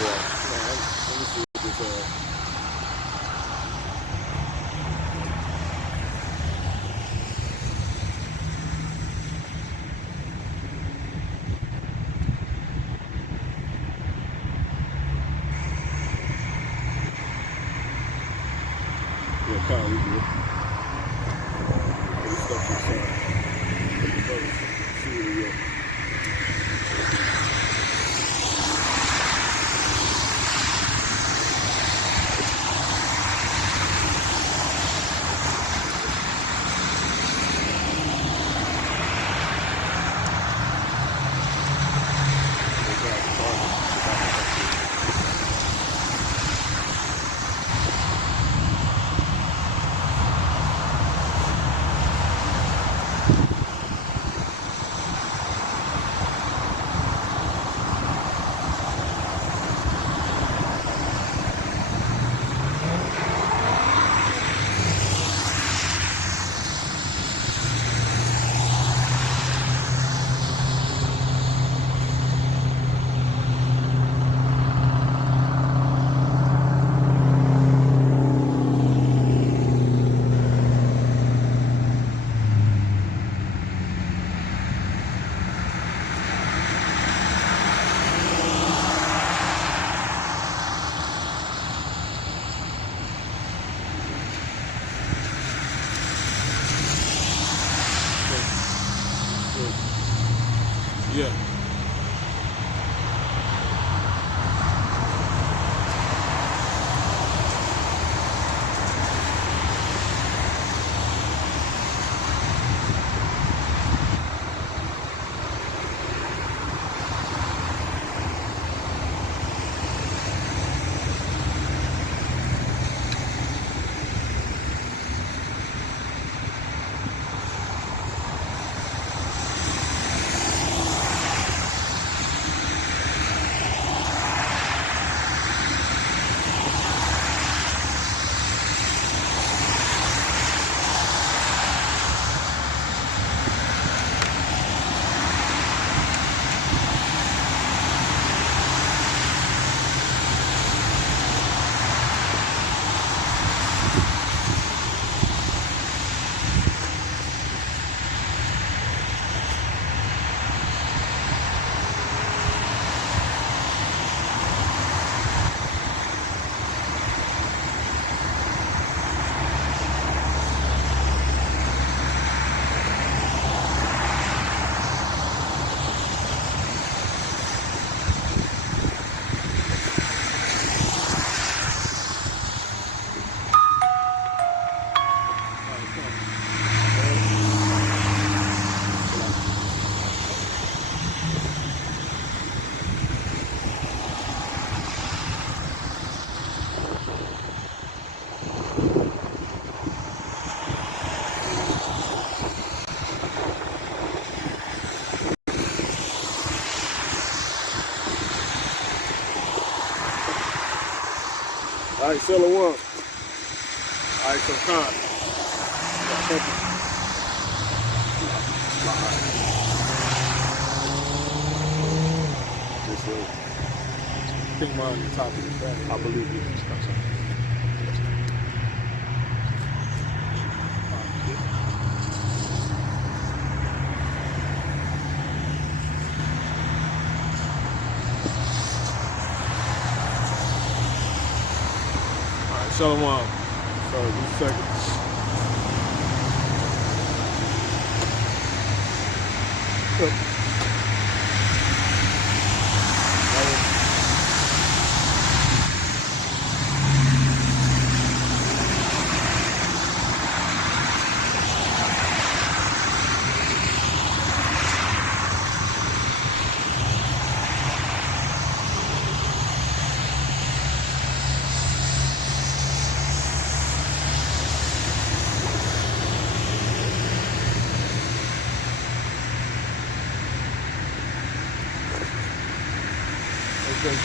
Let me see what this yeah, Kyle, we good. This stuff is see what it is. Yeah. All right, seller one. All right, so con. Just I think mine on the top of the bag. I believe you. Shalom. Sorry, just a second.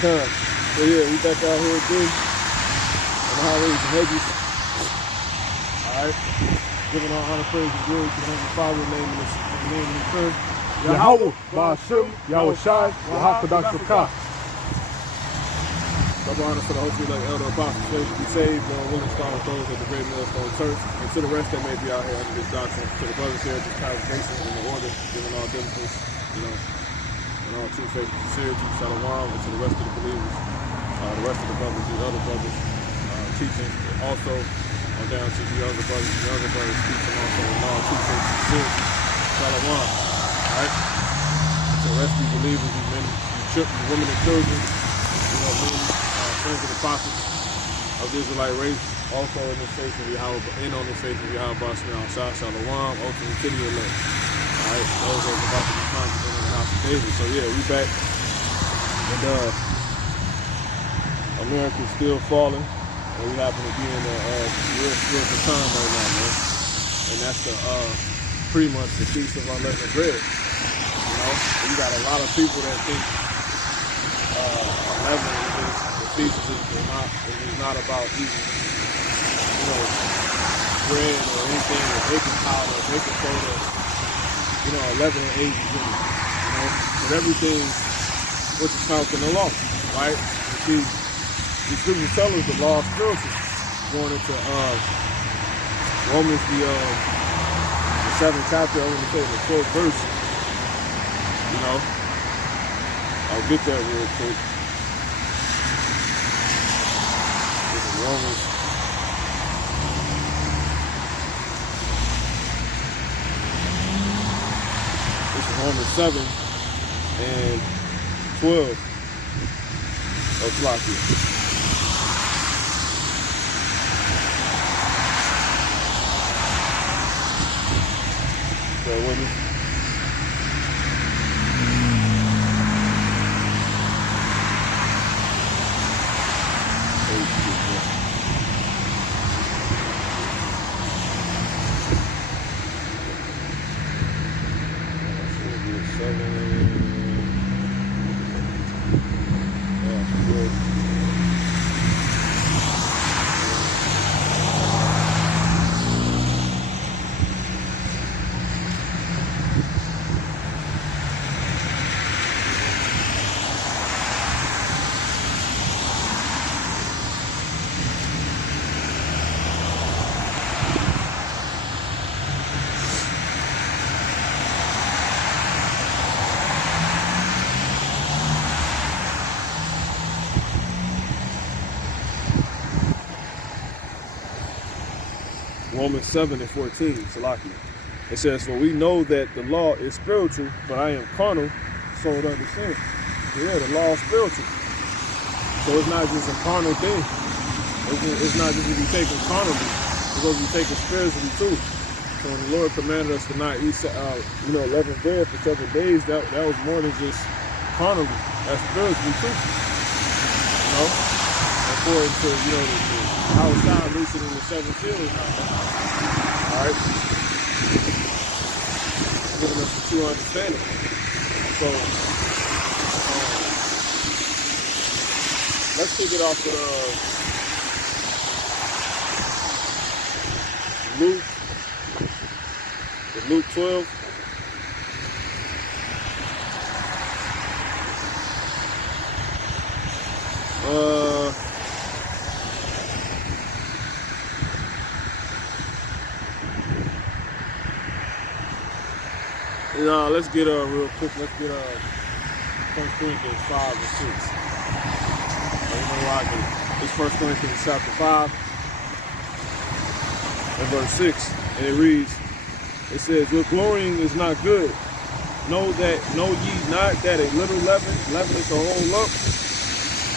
Time. So yeah, we back out here again on the highways and hedges. Alright. Giving all honor, praise, and glory to the Heavenly Father in the name of the Son, Yahweh, Ba'ashem, Yahweh Shai, Wahakadak Sakah. Double honor for the hopefully like elder apostles, faith to be saved, Lord willing, start with those at the great millstone church, and to the rest that may be out here under this doctrine, to the brothers here, this congregation in the order, giving all diligence, you know, and all true faith and sincerity, shalom, and to the rest of the believers, the rest of the brothers, the other brothers, teaching also on down to the younger brothers teaching also in all true faith and sincerity, shalom, all right? To the rest of you believers, you men, you women and children, you know, men, friends of the prophets of the Israelite race, also in this faith of Yahweh, in on this faith of Yahweh, shalom, ultimately to the elect. Alright, those are about to be confident in the house of David. So yeah, we back. And America's still falling. And we happen to be in a real spiritual time right now, man. And that's the pretty much the feast of unleavened bread. You know? You got a lot of people that think unleavened is the feast is not about eating, you know, bread or anything with baking powder, baking soda, you know, 11 and 8 is in it, you know, but everything which is found in the law, right? See, the scriptures tell us the law is spiritual. Going into Romans, the 7th chapter, I want to say the 12th verse, you know, I'll get that real quick. This is Romans. Romans 7 and 12 of Slovakia. Bear with me. Romans 7 and 14, Salakia. It says, for we know that the law is spiritual, but I am carnal, sold under sin. So yeah, the law is spiritual. So it's not just a carnal thing. It's not just to be taken carnally. It's supposed to be taken spiritually too. So when the Lord commanded us to not eat, you know, 11 bread for 7 days, that was more than just carnally. That's spiritually too. You know? According to, you know, how it's not loosened in the 7 fields now. Alright? Giving us a true understanding. So, let's kick it off with Luke 12. No, let's get real quick. Let's get 1 Corinthians 5 and 6. You know why I do. It's 1 Corinthians chapter 5 and verse 6, and it reads. It says, "Your glorying is not good. Know ye not that a little leaven leaveneth the whole lump?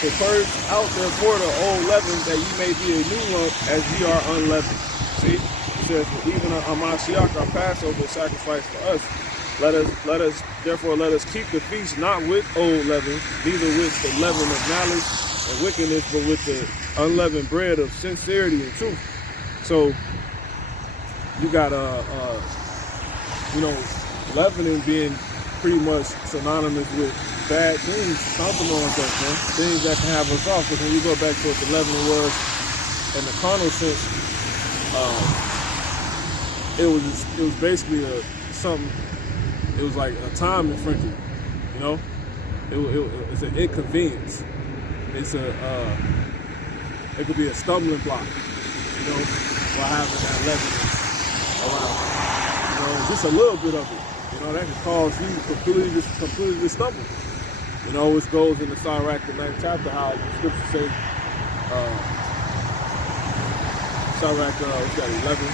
To purge out therefore the old leaven, that ye may be a new lump, as ye are unleavened." See, it says, "Even a Mashiach, our Passover, is sacrificed for us. Let us keep the feast not with old leaven, neither with the leaven of malice and wickedness, but with the unleavened bread of sincerity and truth." So you got you know, leavening being pretty much synonymous with bad things, something on us, man. Things that can have us off. Because when you go back to what the leavening was in the carnal sense, it was basically something. It was like a time infringement, you know. It's an inconvenience. it's a it could be a stumbling block, you know, by having that leavening around. You know, just a little bit of it, you know, that can cause you completely to stumble. You know, which goes in the Sirach, the 9th chapter, how the scripture say, Sirach, what's that, 11,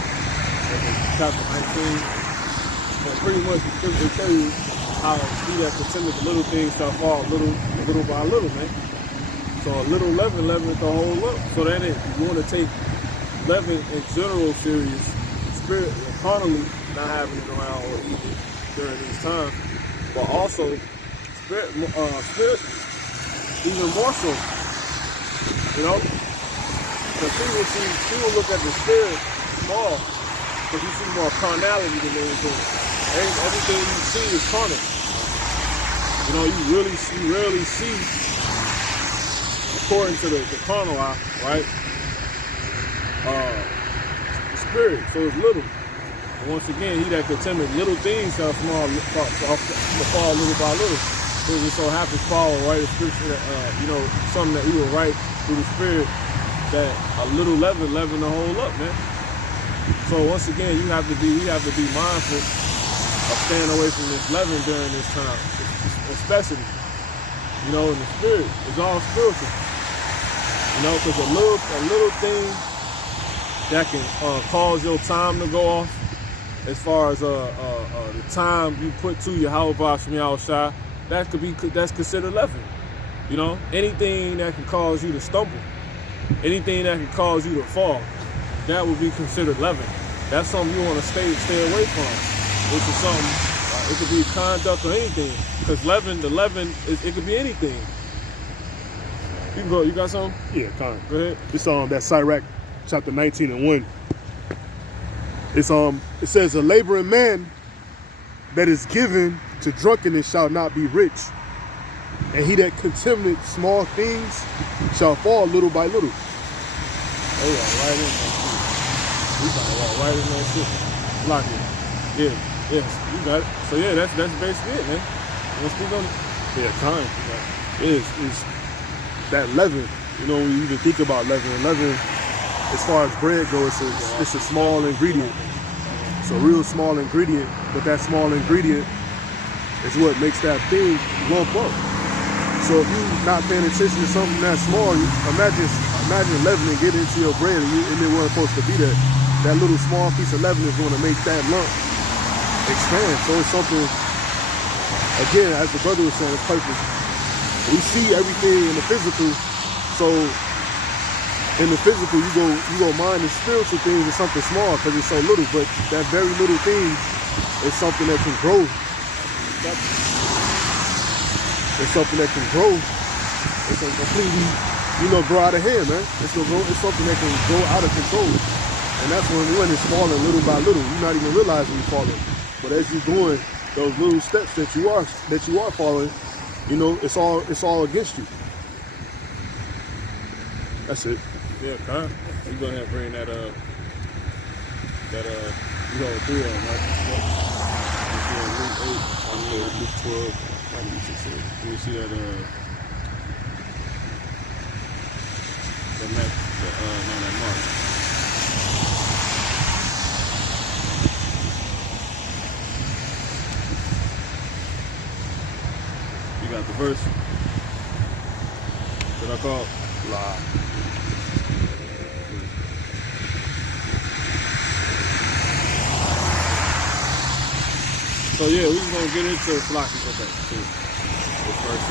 chapter 19. And pretty much the scripture tell you how he that contendeth the little things shall fall little by little, man. So a little leaven leaveneth the whole lump. So that if you want to take leaven in general serious, spirit carnally, not having it around or eating during these times, but also spiritually, even more so, you know, because people look at the spirit small, because you see more carnality than anything. Everything you see is carnal. You know, you rarely see, according to the carnal eye, right? The spirit, so it's little. And once again, he that contendeth little things shall fall little by little. It just so happens Paul will write a scripture that, you know, something that he will write through the spirit, that a little leaven the whole up, man. So once again, we have to be mindful of staying away from this leaven during this time, especially, you know, in the spirit. It's all spiritual, you know, because a little thing that can cause your time to go off, as far as the time you put to your halabah from your outside, that's considered leaven. You know, anything that can cause you to stumble, anything that can cause you to fall, that would be considered leaven. That's something you want to stay away from. Which is something, it could be conduct or anything. Because the leaven, it could be anything. You can go, you got something? Yeah, Con. Go ahead. It's that Sirach, chapter 19 and 1. It says, a laboring man that is given to drunkenness shall not be rich. And he that contemneth small things shall fall little by little. Oh yeah, right in that shit. We gotta walk right in that shit. Lock it. Yeah, yes, you got it. So yeah, that's basically it, man. Let's keep on. Yeah, Con. It's that leaven. You know, when you even think about leaven, as far as bread goes, it's a small ingredient. It's a real small ingredient, but that small ingredient is what makes that thing lump up. So if you're not paying attention to something that small, imagine leavening getting into your bread and it wasn't supposed to be there. That little small piece of leaven is going to make that lump expand. So it's something, again, as the brother was saying, it's purpose. We see everything in the physical, so in the physical you go mind the spiritual things is something small because it's so little, but that very little thing is something that can grow. It's something that can grow. It's a completely, grow out of hand, man. It's something that can go out of control. And that's when it's falling little by little. You're not even realizing you're falling. But as you're going those little steps that you are following, it's all against you. That's it. Yeah, Con. You go ahead and bring that you know, 3 of them, right? Luke 12. You see that that mark. You got the verse that I call lie. So yeah, we're just gonna get into Flocky okay, too. This first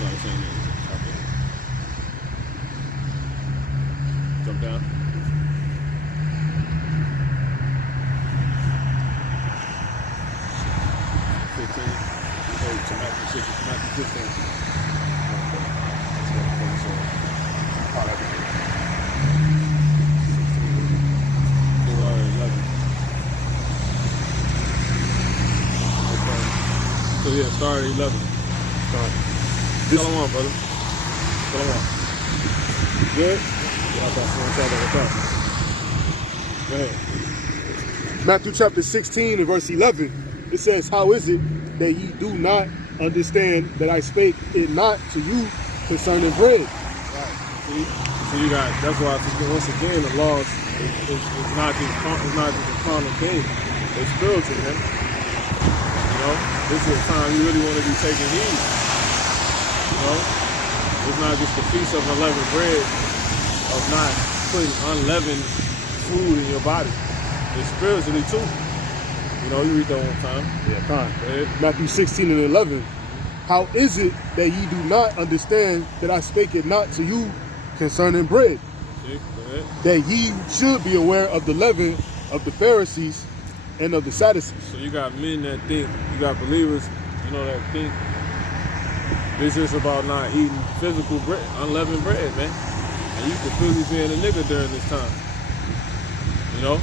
no, it's ain't it. Okay. Jump down. Matthew 15. So yeah, start at 11. Shalom, brother. Shalom. Good? Go ahead. Matthew chapter 16 and verse 11. It says, how is it that ye do not understand that I spake it not to you concerning bread? Right. See? So you got, that's why once again the law is not just a carnal thing. It's spiritual, man. You know, this is a time you really want to be taking heed. You know, it's not just the feast of unleavened bread, of not putting unleavened food in your body. It's spiritually too. You know, you read that one time. Yeah, fine. Matthew 16 and 11. How is it that ye do not understand that I spake it not to you concerning bread? See, go ahead. That ye should be aware of the leaven of the Pharisees and of the Sadducees. So you got men that think, you got believers, you know, that think it's just about not eating physical bread, unleavened bread, man. And you could physically being a nigga during this time. You know?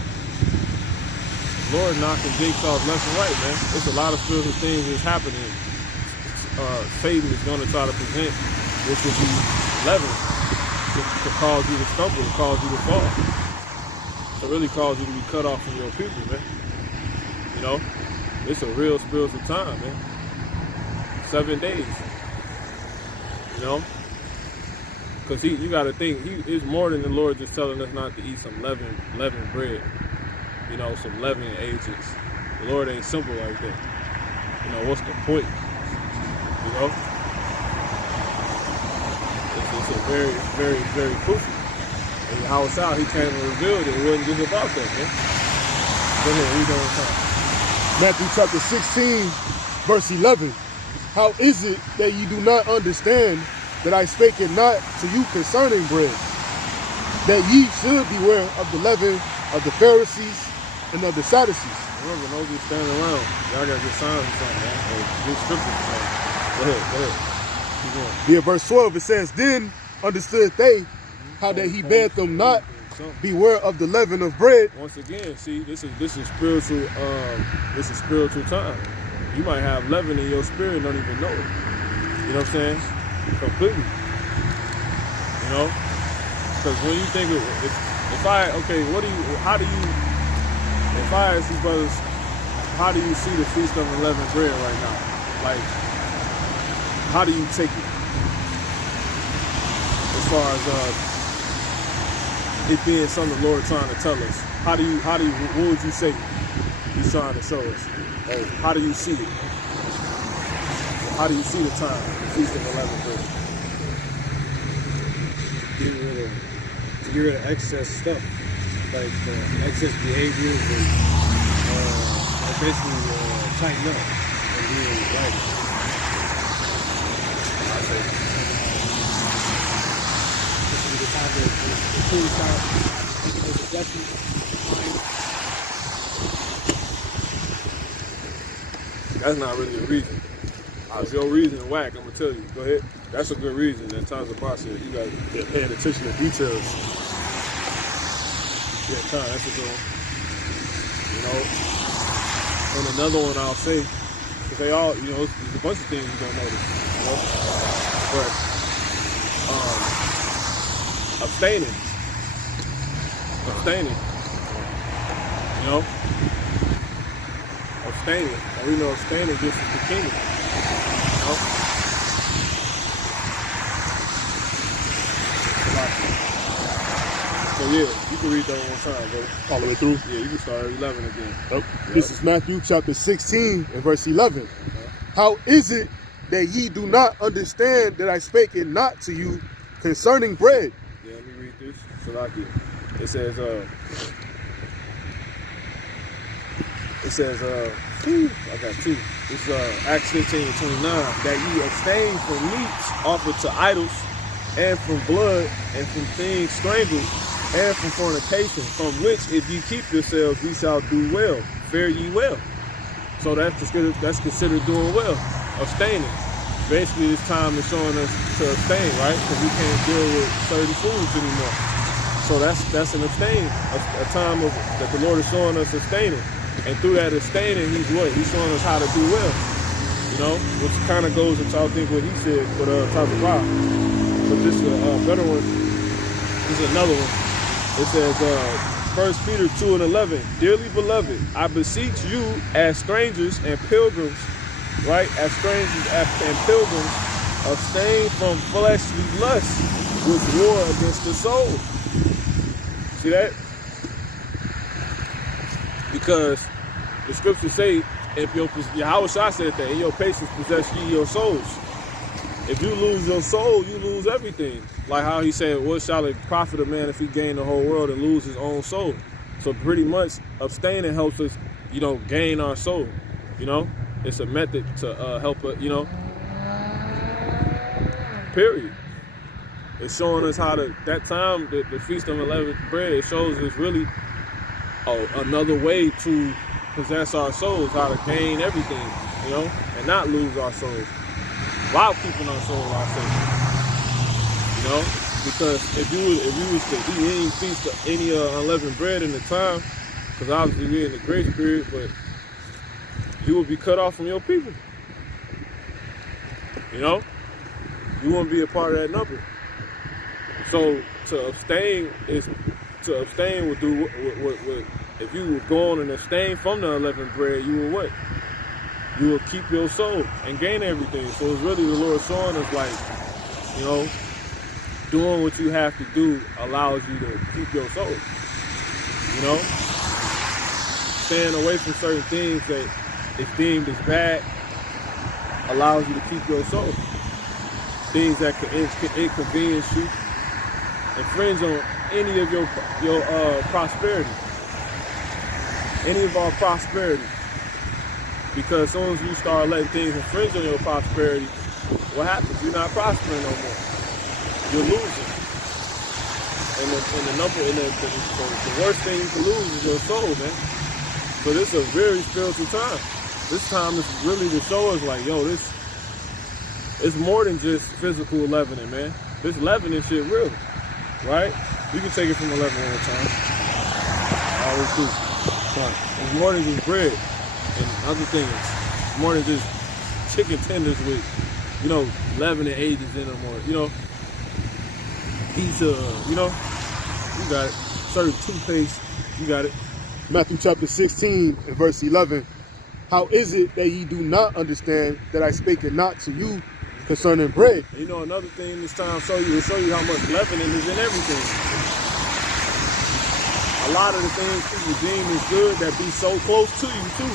Lord knocking jakes off left and right, man. There's a lot of spiritual things that's happening. Satan is going to try to present which will be leaven to cause you to stumble, to cause you to fall. To really cause you to be cut off from your people, man. You know? It's a real spiritual time, man. 7 days. You know? Because you got to think, it's more than the Lord just telling us not to eat some leavened bread. You know, some leavening agents. The Lord ain't simple like that. You know, what's the point? You know? It's a very, very, very crucial. And how it's out, he came and revealed it. It wasn't just about that, man. Go ahead, read that one time. Matthew chapter 16, verse 11. How is it that ye do not understand that I spake it not to you concerning bread? That ye should beware of the leaven of the Pharisees and of the Sadducees. Remember, don't just stand around. Y'all got to get signs or something, man. Or get scripture or something. Go ahead. Keep going. Yeah, verse 12, it says, Then understood they how that he bade them not beware of the leaven of bread. Once again, see, this is spiritual. This is spiritual time. You might have leaven in your spirit and don't even know it. You know what I'm saying? Completely. You know, because when you think of if I ask you brothers, how do you see the Feast of Unleavened Bread right now? Like, how do you take it? As far as it being something the Lord trying to tell us. What would you say he's trying to show us? Or how do you see it? How do you see the time, the Feast of Unleavened Bread? To get rid of excess stuff, like excess behaviors, and basically tighten up and being right. I say this is the time to clean out, making those adjustments. That's not really a reason. If your reason whack, I'm gonna tell you. Go ahead. That's a good reason. In times of process, you got to be paying attention to details. Yeah, that's a good one. You know, and another one I'll say, because they all, you know, there's a bunch of things you don't notice, you know, but abstaining, you know, abstaining. And we know abstaining gets us the kingdom, you know. So yeah, you can read that one time, bro. All the way through? Yeah, you can start at 11 again. Yep. This is Matthew chapter 16 and verse 11. How is it that ye do not understand that I spake it not to you concerning bread? Yeah, let me read this. Salaki. It says, I got two. It's Acts 15 and 29. That ye abstain from meats offered to idols, and from blood, and from things strangled, and from fornication, from which if ye keep yourselves, ye shall do well. Fare ye well. So that's considered doing well. Abstaining. Basically, this time is showing us to abstain, right? Because we can't deal with certain foods anymore. So that's an abstain, a time of that the Lord is showing us abstaining. And through that abstaining, he's showing us how to do well. You know, which kind of goes into, I think, what he said for the top of rock. But this is a better one. This is another one. It says, 1 Peter 2 and 11, Dearly beloved, I beseech you as strangers and pilgrims right? As strangers and pilgrims, abstain from fleshly lust, which war against the soul. See that? Because the scriptures say, if Yahweh Shai said that, in your patience possess ye your souls. If you lose your soul, you lose everything. Like how he said, what shall it profit a man if he gain the whole world and lose his own soul? So pretty much abstaining helps us, gain our soul. It's a method to help us, period. It's showing us how that time, the Feast of Unleavened Bread, it shows us really another way to possess our souls, how to gain everything, and not lose our souls while keeping our soul our faith. Because if you was to eat any feast of any unleavened bread in the time, because obviously we're in the grace period, but you will be cut off from your people. You won't be a part of that number. So to abstain would do what if you were going and abstain from the unleavened bread, you will what? You will keep your soul and gain everything. So it's really the Lord showing us, like, doing what you have to do allows you to keep your soul. Staying away from certain things that is deemed as bad allows you to keep your soul. Things that can inconvenience you, infringe on any of your prosperity, any of our prosperity. Because as soon as you start letting things infringe on your prosperity, what happens? You're not prospering no more. You're losing. And the worst thing you can lose is your soul, man. So this is a very spiritual time. This time is really to show us, like, yo, it's more than just physical leavening, man. This leavening shit real, right? You can take it from 11 one time. I always do. It's more than just bread and other things. More than just chicken tenders with, leavening agents in them, or, pizza, you got it. Certain toothpaste, you got it. Matthew chapter 16 and verse 11. How is it that ye do not understand that I spake it not to you concerning bread? Another thing this time will show you how much leavening is in everything. A lot of the things people deem as good that be so close to you too,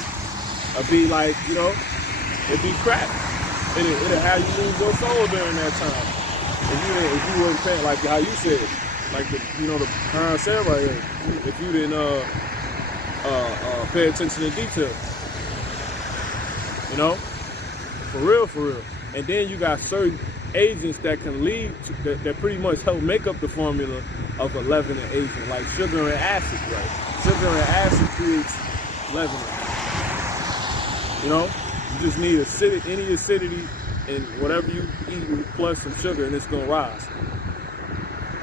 be like, it be crap. It'll have you lose your soul during that time. If you wasn't paying, like how you said, like the Khan said right here, if you didn't pay attention to detail. For real. And then you got certain agents that can lead to, that pretty much help make up the formula of a leavening agent, like sugar and acid, right? Sugar and acid creates leavening. You just need any acidity in whatever you eat plus some sugar, and it's gonna rise.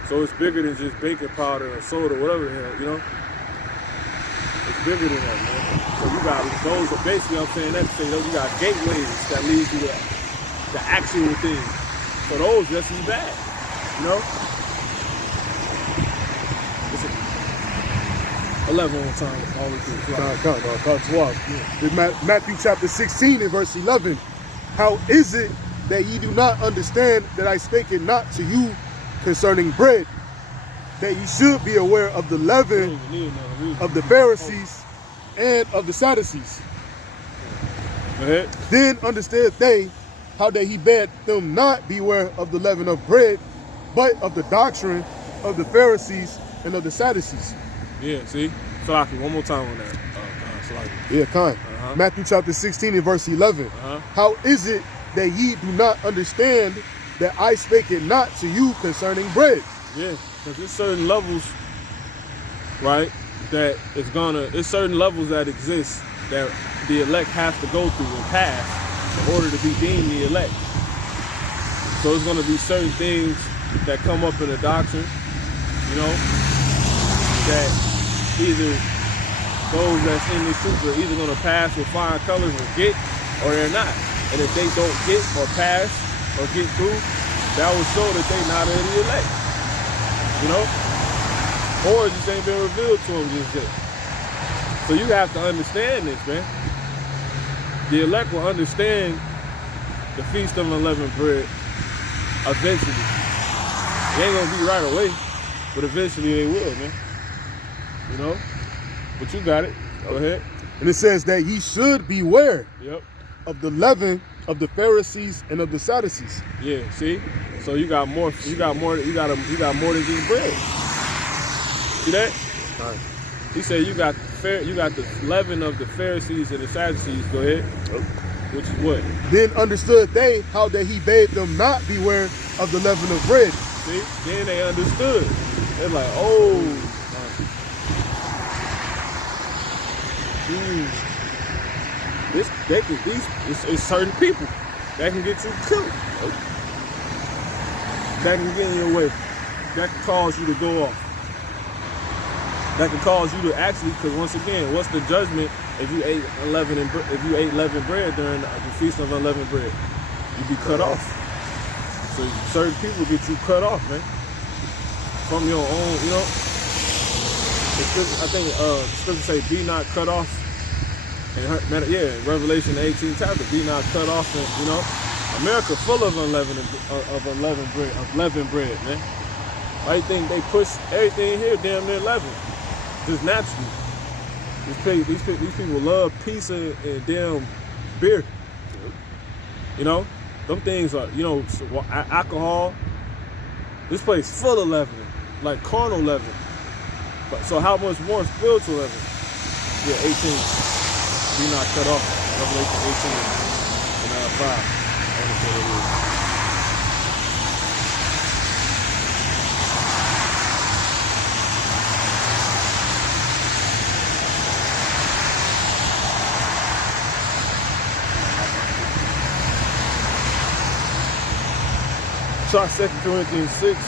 So it's bigger than just baking powder or soda, whatever the hell, It's bigger than that, man. So you got those are basically, I'm saying that to say, you got gateways that lead you to the actual thing. So those just as bad, Listen, 11 on time, always do. Matthew chapter 16 and verse 11. How is it that ye do not understand that I spake it not to you concerning bread, that ye should be aware of the leaven of the Pharisees and of the Sadducees? Go ahead. Then understood they how that he bade them not beware of the leaven of bread, but of the doctrine of the Pharisees and of the Sadducees. Yeah, see? Salaki, one more time on that. Yeah, kind. Matthew chapter 16 and verse 11. How is it that ye do not understand that I spake it not to you concerning bread? Yeah, because there's certain levels, right, it's certain levels that exist that the elect have to go through and pass in order to be deemed the elect. So it's going to be certain things that come up in the doctrine, that either those that's in this truth are either going to pass with flying colors and get, or they're not. And if they don't get or pass or get through, that will show that they're not in the elect. Or it just ain't been revealed to them just yet. So you have to understand this, man. The elect will understand the Feast of Unleavened Bread eventually. It ain't gonna be right away, but eventually they will, man. You know? But you got it. Go ahead. And it says that ye should beware Yep. of the leaven of the Pharisees and of the Sadducees. Yeah, see? So you got more than just bread. See that? All right. He said you got the leaven of the Pharisees and the Sadducees. Go ahead. Which is what? Then understood they how that he bade them not beware of the leaven of bread. See? Then they understood. They're like, oh. It's certain people that can get you killed. That can get in your way. That can cause you to go off. That can cause you to actually, because once again, what's the judgment if you ate leavened bread during the Feast of Unleavened Bread? You'd be cut off. So certain people get you cut off, man. From your own, you know. I think the scripture say, "Be not cut off." And Revelation 18 chapter, "Be not cut off." And you know, America full of leavened bread, man. Why you think they push everything here damn near leavened? Just naturally. These people love pizza and damn beer. You know, them things are, you know, alcohol. This place full of leavening, like carnal leaven. But so how much more spiritual leaven? Yeah, 18. Be not cut off. Revelation 18 and 5. I want to say that is. Try 2 Corinthians 6.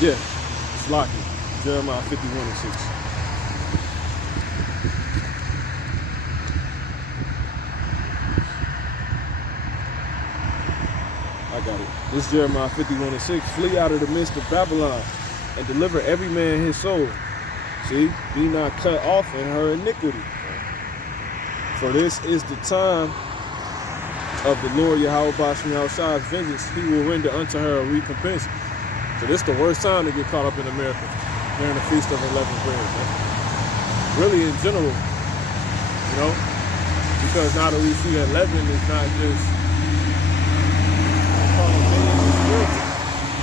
Yeah, it's locked. Jeremiah 51:6. I got it. This is Jeremiah 51:6. Flee out of the midst of Babylon and deliver every man his soul. See, be not cut off in her iniquity. For this is the time of the Lord Yahweh Bashmi outside's vengeance. He will render unto her a recompense. So this is the worst time to get caught up in America during the Feast of Unleavened Bread, man. Really in general, you know, because now that we see that leaven is not just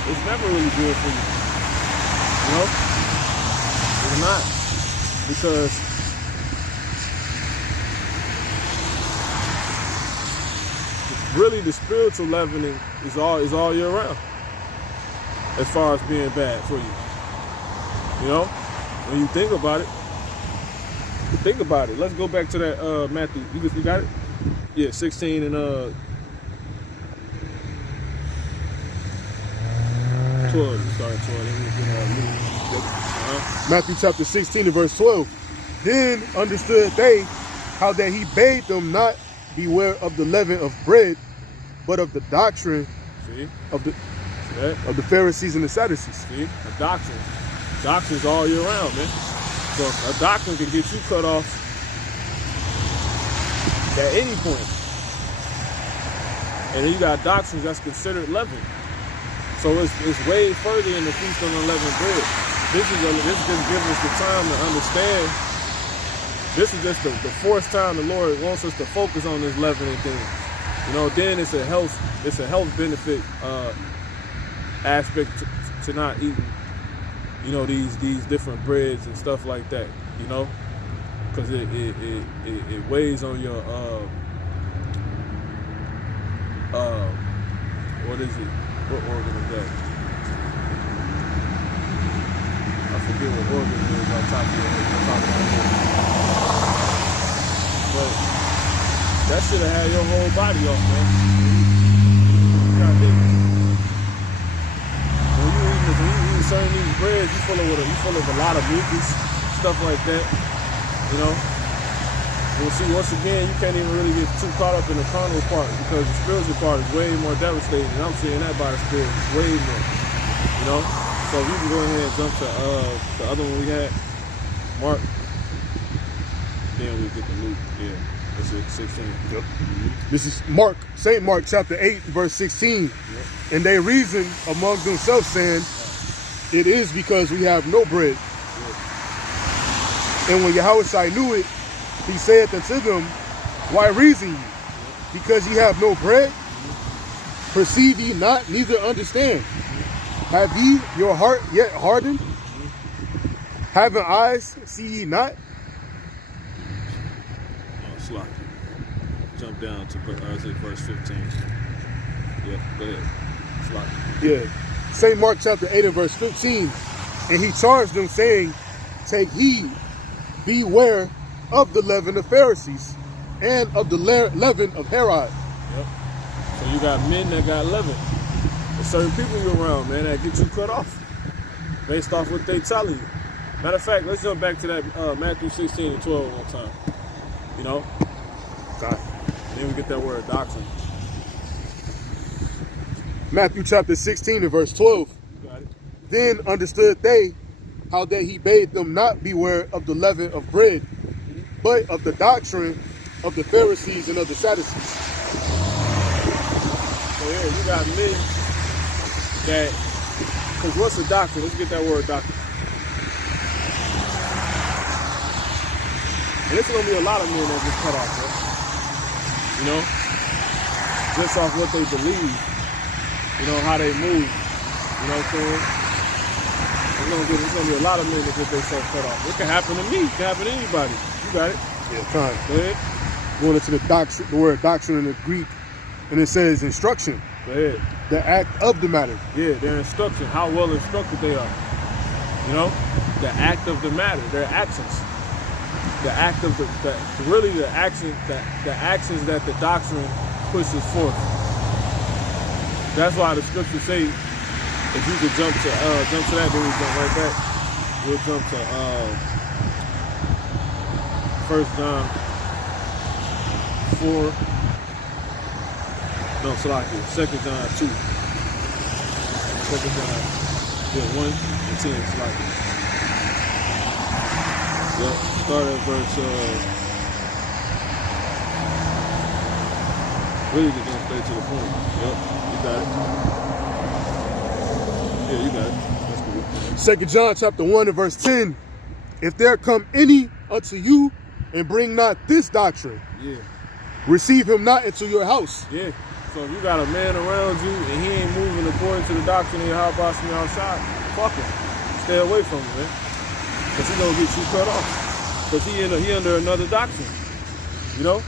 it's never really good for you. You know? It's not. Because really the spiritual leavening is all year round. As far as being bad for you. You know? When you think about it. Let's go back to that Matthew. You got it? Yeah, 16 and 12. You started 12. Matthew chapter 16 and verse 12. Then understood they how that he bade them not beware of the leaven of bread, but of the doctrine of the Pharisees and the Sadducees. See? A doctrine. Doctrine's all year round, man. So a doctrine can get you cut off at any point. And then you got doctrines that's considered leaven. So it's way further in the Feast of Unleavened Bread. This is just giving us the time to understand. This is just the fourth time the Lord wants us to focus on this leavening thing. You know, then it's a health benefit aspect to not eating, you know, these different breads and stuff like that, you know, because it weighs on your what is it? What organ is that? I forget what organ it is on top of your head. But that should have had your whole body off, man. You know, when you eat certain these breads, you full of a lot of mucus, stuff like that. You know. We'll see, once again, you can't even really get too caught up in the carnal part because the spiritual part is way more devastating. And I'm seeing that by the spirit. It's way more. You know? So you can go ahead and jump to the other one we had, Mark. Then we get the Luke. Yeah. That's it, 16. Yep. This is Mark, St. Mark chapter 8, verse 16. Yep. And they reasoned among themselves, saying, it is because we have no bread. Yep. And when Yahushua knew it, he said unto them, why reason ye? Because ye have no bread? Perceive ye not, neither understand? Have ye your heart yet hardened? Having eyes, see ye not? Oh, sloppy. Jump down to verse 15. Yeah, go ahead. Sloppy. Yeah. St. Mark chapter 8 and verse 15. And he charged them, saying, take heed, beware of the leaven of Pharisees and of the leaven of Herod. Yep. So you got men that got leaven. There's certain people you around, man, that get you cut off based off what they telling you. Matter of fact, let's jump back to that Matthew 16 and 12 one time. You know? God. Then we get that word doctrine. Matthew chapter 16 and verse 12. You got it. Then understood they how that he bade them not beware of the leaven of bread, but of the doctrine of the Pharisees and of the Sadducees. So yeah, you got men that, because what's a doctrine? Let's get that word doctrine. And it's going to be a lot of men that get cut off, bro. You know? Just off what they believe. You know, how they move. You know what I'm saying? There's going to be a lot of men that get themselves cut off. It can happen to me. It can happen to anybody. You got it. Yeah, fine. Go ahead. Going into the word doctrine in the Greek, and it says instruction. Go ahead. The act of the matter. Yeah, their instruction, how well instructed they are. You know? The act of the matter, their actions. The act of the actions that the doctrine pushes forth. That's why the scriptures say, if you could jump to that, then we jump right back. We'll jump to 1 John 4. No, Salaki, 2 John 2. 2 John 1 and 10, Salaki. Yep, start at verse, really just gonna stay to the point. Yep, you got it. Yeah, you got it. That's cool. 2 John chapter 1 and verse 10. If there come any unto you and bring not this doctrine, Yeah. receive him not into your house. Yeah. So if you got a man around you and he ain't moving according to the doctrine of how about me outside, fuck him. Stay away from him, man. Because he gonna get you cut off. Because he under another doctrine. You know?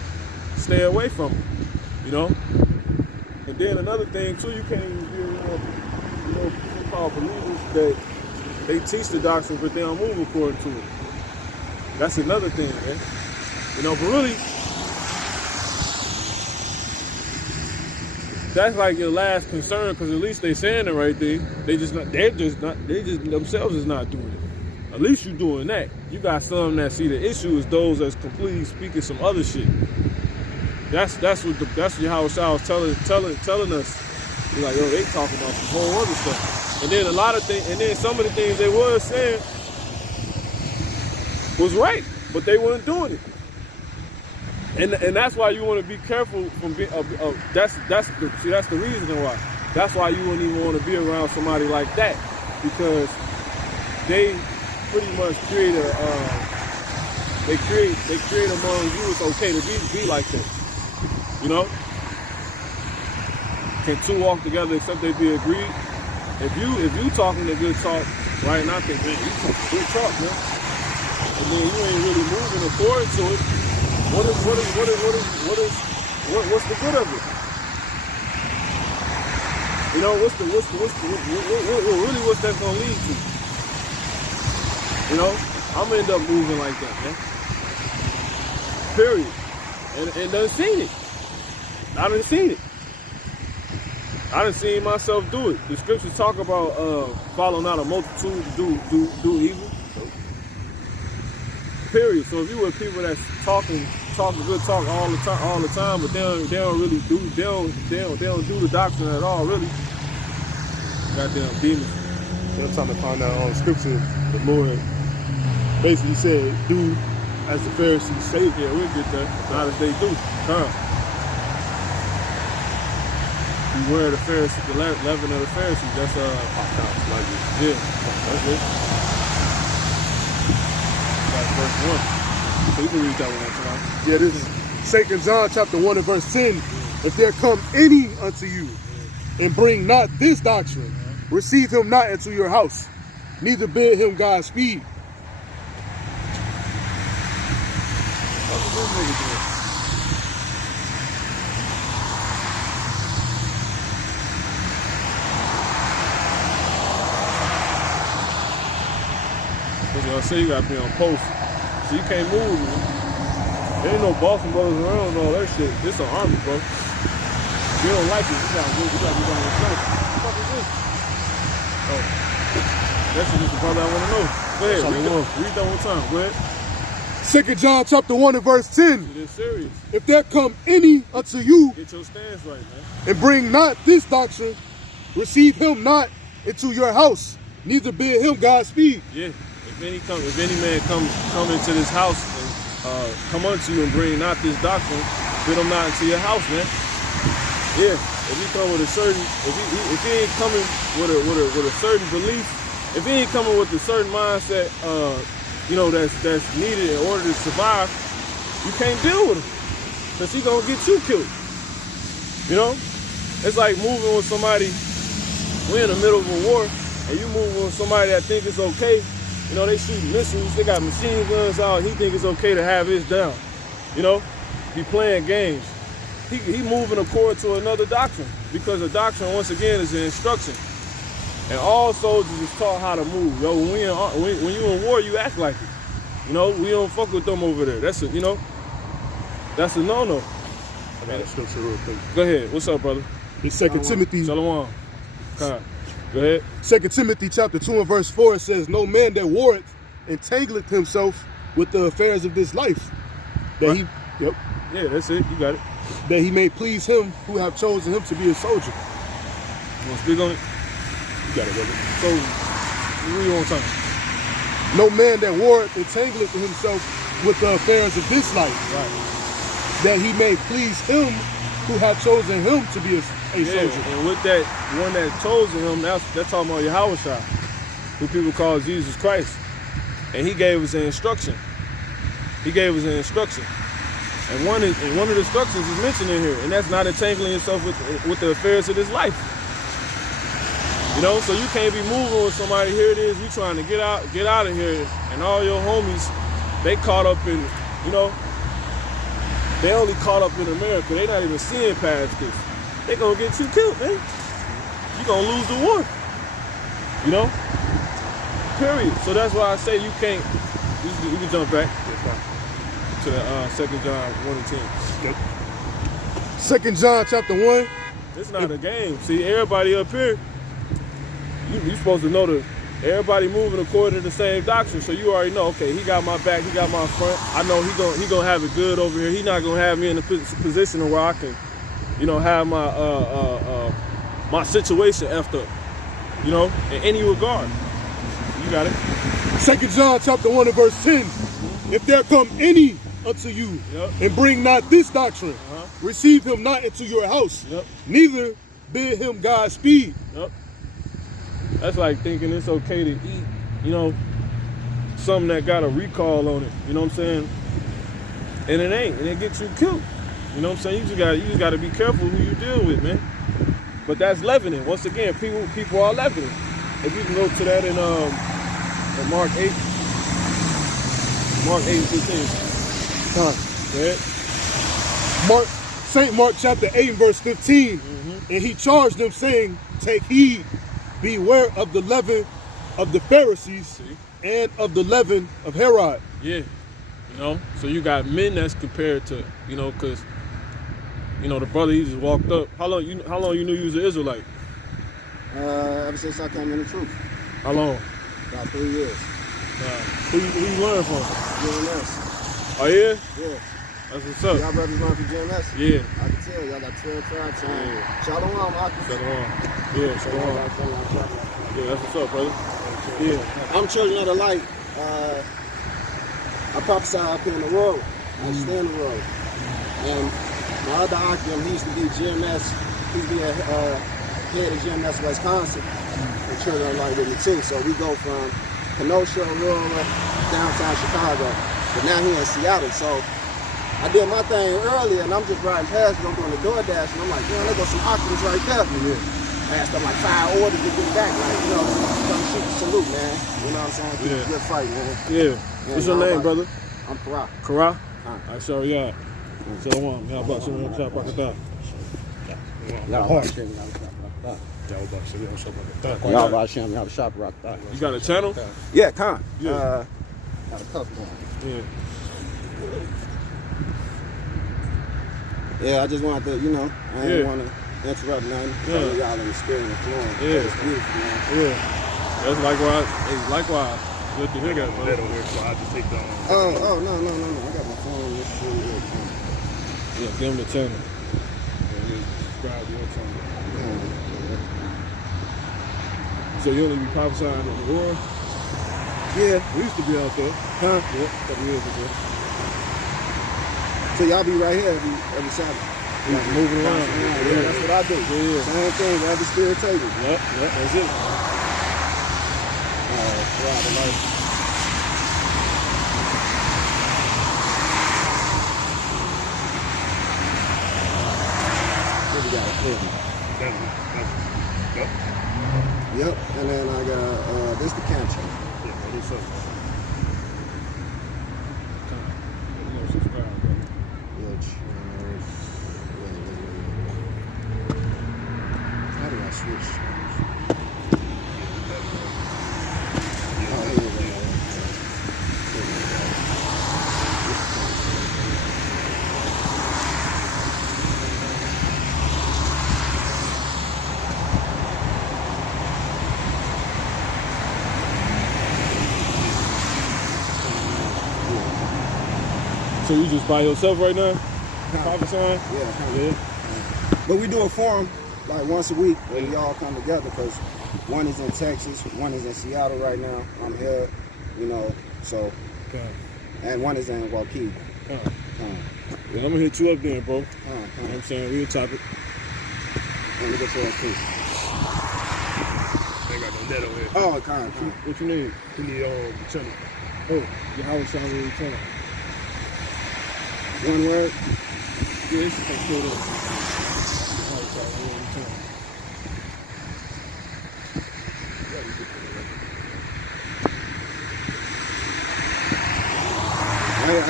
Stay away from him. You know? And then another thing too, you can't even be around, people called believers that they teach the doctrine but they don't move according to it. That's another thing, man. You know, but really, that's like your last concern, because at least they saying the right thing. They just themselves is not doing it. At least you doing that. You got some that see the issue is those that's completely speaking some other shit. That's how Shah was telling us. He's like, yo, they talking about some whole other stuff. And then a lot of things, and then some of the things they was saying was right, but they weren't doing it. And that's why you want to be careful from being. That's the reason why. That's why you wouldn't even want to be around somebody like that, because they pretty much create they create among you it's okay to be like that. You know? Can two walk together except they be agreed? If you talking the good talk, right? And I think, man, you talk good talk, man. And then you ain't really moving according to it. What's the good of it? You know, what's that gonna lead to? You know, I'm gonna end up moving like that, man. Period. And done seen it. I done seen it. I done seen myself do it. The scriptures talk about following out a multitude to do evil. Period. So if you were people that's talking good talk all the time, but they don't really do they don't do the doctrine at all, really. Goddamn demons. I'm trying to find out on scripture. The Lord basically said, "Do as the Pharisees say." Yeah, we'll get that. Not as they do. Beware the Pharisees, the leaven of the Pharisees. That's yeah, that's it. That's verse 1. So you can read that one tonight. Yeah, this is 2 John chapter 1 and verse 10. If there come any unto you and bring not this doctrine, receive him not into your house, neither bid him Godspeed. What's this nigga doing? I say you gotta be on post, so you can't move. Man. There ain't no Boston brothers around and all that shit. This an army, bro. If you don't like it, you gotta be down yourself. What the fuck is this? Oh, that's just the brother I want to know. Go ahead, read that one time. Go ahead. 2 John chapter 1 and verse 10. It is serious. If there come any unto you Get your stance right, man. and bring not this doctrine, receive him not into your house, neither bid him Godspeed. Yeah. If any man come into this house and come unto you and bring not this doctrine, bid him not into your house, man. Yeah. If he come with a certain, if he ain't coming with a certain belief, if he ain't coming with a certain mindset, that's needed in order to survive, you can't deal with him, cause he gonna get you killed. You know, it's like moving with somebody. We're in the middle of a war, and you move with somebody that think it's okay. You know, they shoot missiles, they got machine guns out, he think it's okay to have his down. You know, be playing games. He moving according to another doctrine, because the doctrine, once again, is an instruction. And all soldiers is taught how to move. Yo, when you in war, you act like it. You know, we don't fuck with them over there. That's a no-no. I got a scripture real quick. Go ahead. What's up, brother? It's 2 Timothy. Shalom. Go ahead. 2 Timothy chapter 2 and verse 4, it says, "No man that warreth entangleth himself with the affairs of this life, that he Yeah, that's it. You got it. that he may please him who have chosen him to be a soldier." You want to speak on it? You got it, brother. So, what you want to talk? No man that warreth entangleth himself with the affairs of this life, Right. that he may please him who have chosen him to be a soldier. And with that one that chosen him, that's talking about Yahushua, who people call Jesus Christ. And he gave us an instruction. And one of the instructions is mentioned in here, and that's not entangling yourself with the affairs of this life. You know, so you can't be moving with somebody. Here it is, you trying to get out of here, and all your homies, they caught up in, they only caught up in America. They not even seeing past this. They gonna get you killed, man. You gonna lose the war. You know? Period. So that's why I say you can't. You can jump back to the 2 John 1 and 10. 2 John chapter 1. It's not a game. See, everybody up here, you supposed to know everybody moving according to the same doctrine. So you already know, okay, he got my back, he got my front. I know he gonna have it good over here. He not gonna have me in a position where I can, have my my situation effed up, in any regard. You got it. 2 John chapter 1 and verse 10. If there come any unto you and bring not this doctrine, receive him not into your house, neither bid him Godspeed. That's like thinking it's okay to eat, something that got a recall on it. You know what I'm saying? And it ain't, and it gets you killed. You know what I'm saying? You just gotta be careful who you deal with, man. But that's leavening. Once again, people are leavening. If you can go to that in Mark 8. Mark 8 and 15. Go ahead. St. Mark chapter 8 and verse 15. And he charged them, saying, "Take heed, beware of the leaven of the Pharisees and of the leaven of Herod." Yeah. So you got men that's compared to, because You know, the brother, he just walked up. How long you knew you was an Israelite? Ever since I came in the truth. How long? About 3 years. Who you learn from? GMS. Oh yeah? Yeah. That's what's up. Y'all brothers learn from GMS? Yeah. I can tell y'all got 12 tribes. Shalom, Akis. Shalom. Yeah, shalom. Yeah, that's what's up, brother. Yeah. I'm children of the light. I prophesy up here in the world. I stay in the world. And my other Akim, he used to be GMS. He used to be a head of GMS Wisconsin. And children of the light with me too. So we go from Kenosha, Aurora, downtown Chicago. But now here in Seattle. So I did my thing earlier, and I'm just riding past, and I'm doing the DoorDash, and I'm like, man, there goes some Akims right there. Yeah. Passed up like 5 orders to get back, like, you know, come shoot the salute, man. You know what I'm saying? Keep a good fight, man. Yeah. What's your name, brother? I'm Kara. Kara? I show y'all. Shalom. How about you? Y'all about that? You got a channel? Yeah, Khan. Yeah. Got a couple going. Yeah. Yeah, I just wanted to, you know, I didn't want to interrupt nothing. Y'all in the spirit and flowing. Yeah. It's beautiful, man. Yeah. That's likewise. Hey, likewise. Good to hear that, bro. That over there, so I just take the. Oh, no. I got my phone. This shit. Yeah, give him the channel. Subscribe to your channel. So you only be prophesying on the war? Yeah. We used to be out there. Huh? Yeah, a couple years ago. So y'all be right here every Saturday. We moving around. Yeah, that's what I do. Yeah. Same thing, wherever spirit take me. Yep, that's it. Throughout the life. What we got? Yep, and then I got this the camp channel. Yeah, what's up, man? Subscribe, bro. How do I switch? So you just by yourself right now? Prophesying? Yeah. But we do a forum like once a week where we all come together because one is in Texas, one is in Seattle right now. I'm here, you know, so. And one is in Waukee. Yeah, I'm gonna hit you up then, bro. You know what I'm saying? We'll chop it. Let me get yours too. Ain't got no net over here. Oh, kind. What you need? We need the channel. Oh, your house sound really channel. One word. Yeah, it's just like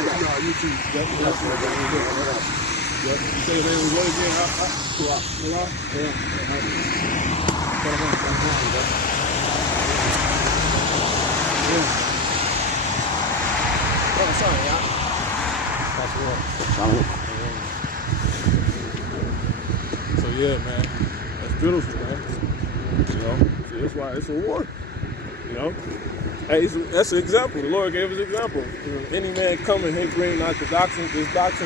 I got YouTube. Yep. You say your name was what again? Oh, sorry, y'all. So yeah, man, that's beautiful, man. You know, that's why it's a war. You know, hey, that's an example. The Lord gave us an example. Any man coming, he bring not this doctrine,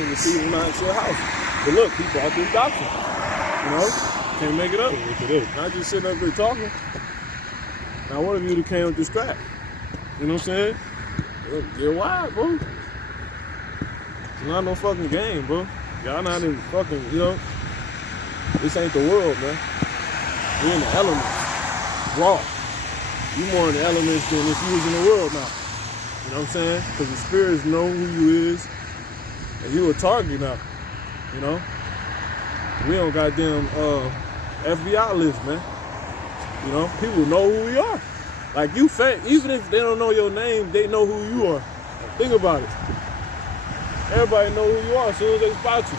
receiving not into your house. But look, he brought this doctrine. You know, can't make it up. Not just sitting up here talking. Now, one of you that came with this scrap. You know what I'm saying? Get wide, bro. It's not no fucking game, bro. Y'all not even fucking, you know. This ain't the world, man. We in the elements. Raw. You more in the elements than if you was in the world now. You know what I'm saying? Because the spirits know who you is. And you a target now. You know? We don't goddamn FBI list, man. You know? People know who we are. Like you fake, even if they don't know your name, they know who you are. Think about it. Everybody know who you are as soon as they spot you.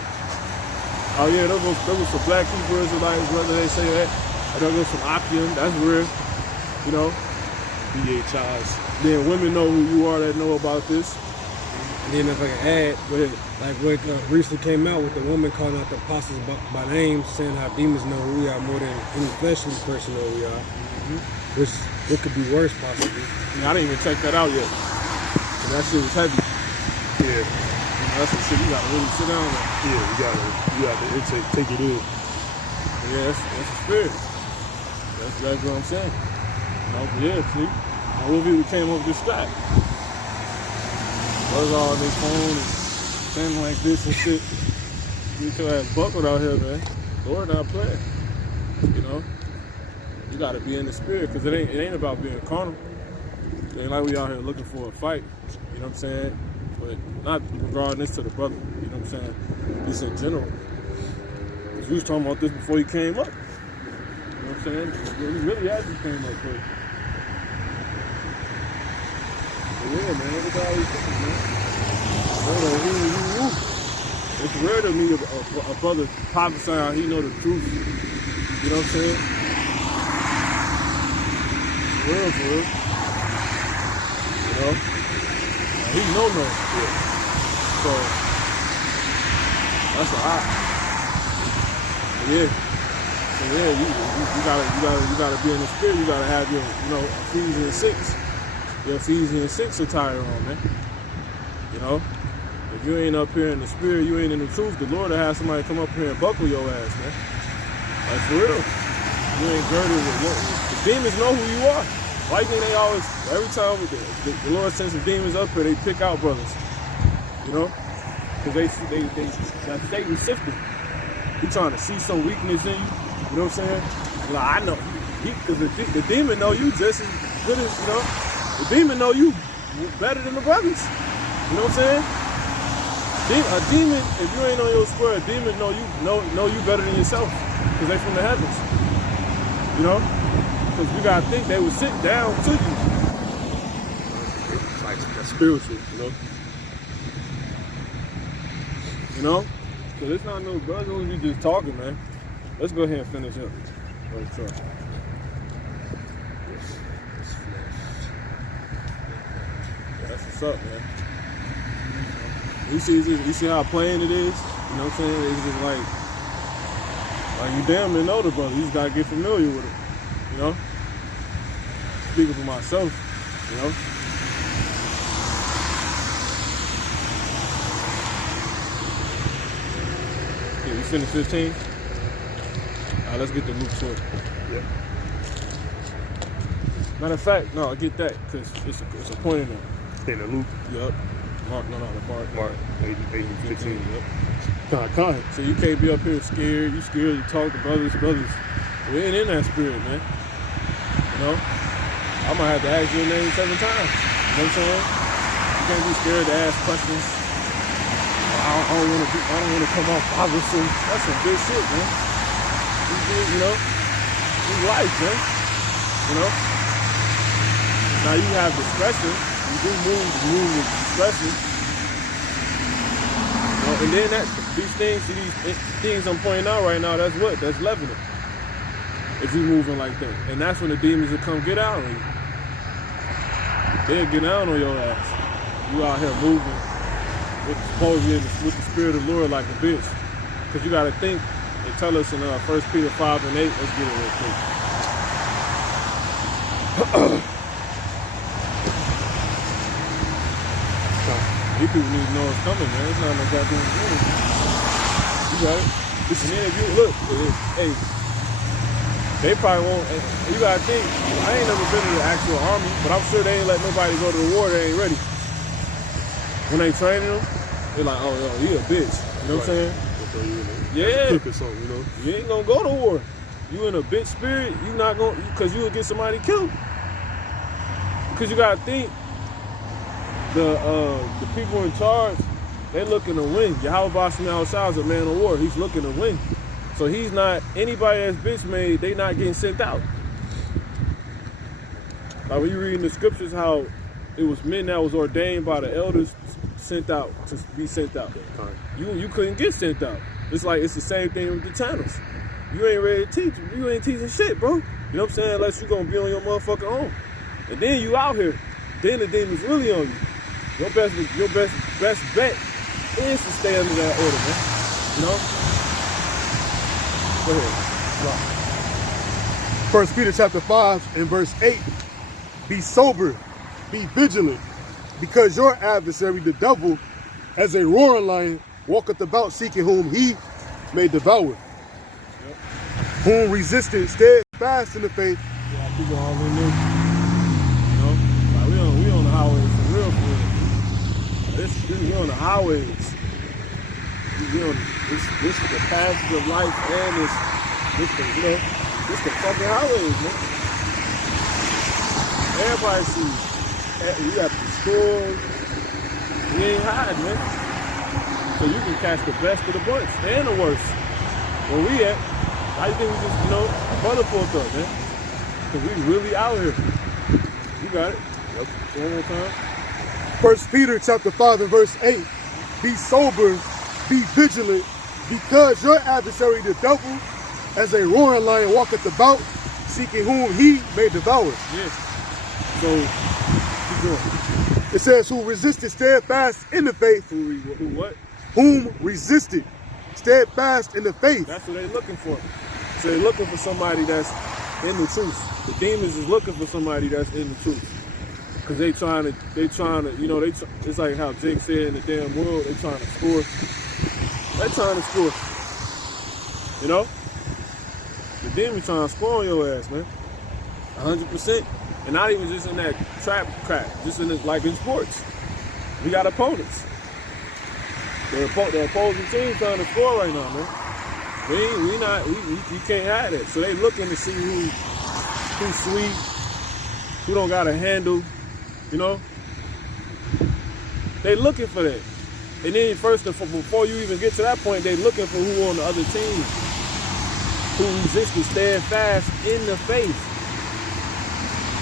Oh yeah, there was some black people Israelites, whether they say that. Or there was some Akim, that's real. You know? BHIs. Then women know who you are that know about this. And then if I can add, Go ahead. like what recently came out with the woman calling out the apostles by name, saying how demons know who we are more than any fleshly person know who we are. Which what could be worse possibly. I didn't even check that out yet. And that shit was heavy. Yeah. That's some shit you gotta really sit down on. Yeah, you gotta take it in. Yeah, that's the spirit. That's what I'm saying. You know, yeah, see? Now, what if we came up with this strap? Was all on this phone and standing like this and shit. Get your ass buckled out here, man. Lord not playing. You know? You gotta be in the spirit, because it ain't about being carnal. It ain't like we out here looking for a fight. You know what I'm saying? But not regarding this to the brother. You know what I'm saying? Just in general. Because we was talking about this before he came up. You know what I'm saying? We really actually came up with. But yeah, man, look at all these things, man. It's rare to meet a brother prophesying how he know the truth. You know what I'm saying? It's real, for real. You know? He know. Yeah. So that's a lot. Yeah. So yeah, you gotta be in the spirit. You gotta have your, Ephesians 6. Your Ephesians 6 attire on, man. You know? If you ain't up here in the spirit, you ain't in the truth, the Lord will have somebody come up here and buckle your ass, man. Like, for real. You ain't girded with what? The demons know who you are. Why you think they always, every time the Lord sends some demons up here, they pick out brothers? You know? Because that Satan sifting. He trying to see some weakness in you. You know what I'm saying? Like, I know. Because the demon know you just as good as, the demon know you better than the brothers. You know what I'm saying? A demon, if you ain't on your square, a demon know you better than yourself. Because they from the heavens. You know? Because you gotta think they would sit down to you. It's like that's spiritual, you know? You know? So it's not no brother who you just talking, man. Let's go ahead and finish up. That's what's up, man. You see how plain it is? You know what I'm saying? It's just like you damn near know the brother. You just gotta get familiar with it. You know? Speaking for myself, you know? Yeah, you finished 15? Alright, let's get to Luke 12. Yeah. Matter of fact, no, I get that, because it's a point in there. In the Luke. Yup. Mark. 15. Yep. Con. So you can't be up here scared. You scared to talk to brothers. We ain't in that spirit, man. You know? I might have to ask your name 7 times. You know what I'm saying? You can't be scared to ask questions. I don't want to come off bothersome. That's some good shit, man. You know? It's life, man. You know? Now you have discretion. You do move with discretion. You know? And then these things I'm pointing out right now, that's what? That's leavening. If you moving like that. And that's when the demons will come get out on you. They'll get down on your ass. You out here moving supposedly with the spirit of the Lord like a bitch. Because you got to think, they tell us in 1 Peter 5 and 8, let's get it real quick. These people need to know it's coming, man. It's not no goddamn thing. You got it. And then if you look, hey, they probably won't. You gotta think. I ain't never been in the actual army, but I'm sure they ain't let nobody go to the war. They ain't ready. When they training them, they're like, oh, he a bitch. You know what I'm saying? Yeah. Cook or something, you know. You ain't gonna go to war. You in a bitch spirit. You not gonna, because you will get somebody killed. Because you gotta think. The people in charge, they looking to win. Yahweh Shai is a man of war. He's looking to win. So he's not, anybody that's bitch made, they not getting sent out. Like when you read in the scriptures how it was men that was ordained by the elders sent out to be sent out. You couldn't get sent out. It's like it's the same thing with the channels. You ain't ready to teach. You ain't teaching shit, bro. You know what I'm saying? Unless you gonna be on your motherfucking own. And then you out here. Then the demons really on you. Your best bet is to stay under that order, man. You know? Go ahead. Drop. 1 Peter chapter 5 and verse 8. Be sober, be vigilant, because your adversary, the devil, as a roaring lion, walketh about seeking whom he may devour. Yep. Whom resisted steadfast in the faith. Yeah, people all in there. You know? Like we on the highways for real. We on the highways. We on this is the passage of life, and this the fucking highways, man. Everybody sees. You got the stores. We ain't hiding, man. So you can catch the best of the bunch and the worst. Where we at? How you think we just, butter pulled up, man? Cause we really out here. You got it. Yep. One more time. 1 Peter chapter 5 and verse 8. Be sober, be vigilant, because your adversary, the devil, as a roaring lion, walketh about, seeking whom he may devour. Yeah. So, keep going. It says, who resisted steadfast in the faith. Who what? Whom resisted steadfast in the faith. That's what they're looking for. So they're looking for somebody that's in the truth. The demons is looking for somebody that's in the truth. Cause they trying to, it's like how Jake said in the damn world, they trying to score. They're trying to score. You know? The demons trying to score on your ass, man. 100%. And not even just in that trap crack, just in like in sports. We got opponents. The opposing team trying to score right now, man. We can't have that. So they looking to see who's sweet, who don't got a handle, you know? They looking for that. And then before you even get to that point, they looking for who on the other team, who resisted steadfast in the faith.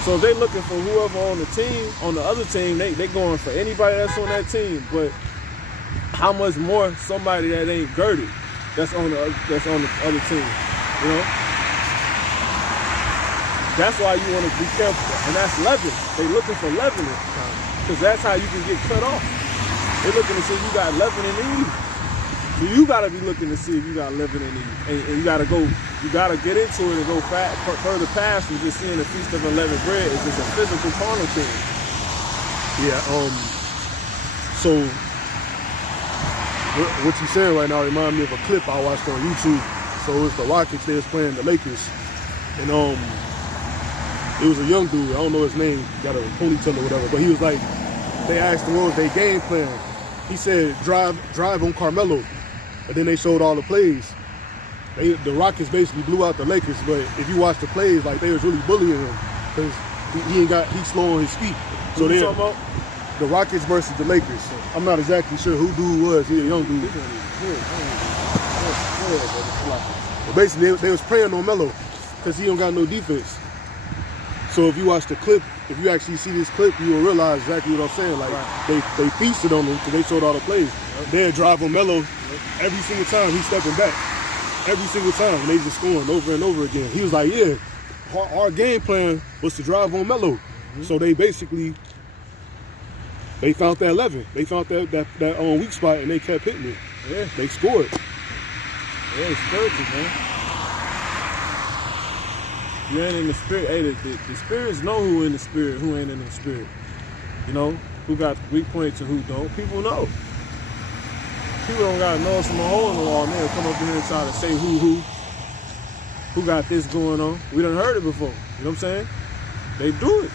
So if they looking for whoever on the team, on the other team, they going for anybody that's on that team. But how much more somebody that ain't girded that's on the other team, you know? That's why you want to be careful, and that's leaven. They looking for leaven at the time, because that's how you can get cut off. They looking to see if you got leaven in you. So you gotta be looking to see if you got leaven in you, and you gotta get into it and go further past than just seeing the feast of unleavened bread. It's just a physical carnal thing. Yeah. So what you saying right now remind me of a clip I watched on YouTube. So it's the Rockets. They was playing the Lakers, and it was a young dude. I don't know his name. Got a ponytail or whatever. But he was like, they asked him what was their game plan. He said drive on Carmelo, and then they showed all the plays. The Rockets basically blew out the Lakers. But if you watch the plays, like they was really bullying him because he's slow on his feet. So Who you talking about? The Rockets versus the Lakers. I'm not exactly sure who dude was. He a young dude. But basically, they was preying on Melo because he don't got no defense. So if you watch the clip, if you actually see this clip, you will realize exactly what I'm saying. Like they feasted on him because they showed all the plays. They'd drive on Melo every single time he's stepping back. Every single time, and they just scoring over and over again. He was like, yeah, our game plan was to drive on Melo. So they basically, they found that 11. They found that weak spot, and they kept hitting it. Yeah. They scored. Yeah, it's spiritual, man. You ain't in the spirit. Hey, the spirits know who in the spirit, who ain't in the spirit. You know, who got weak points and who don't. People know. People don't got to know some hole in the wall, man. Come up in here and try to say who got this going on. We done heard it before. You know what I'm saying? They do it.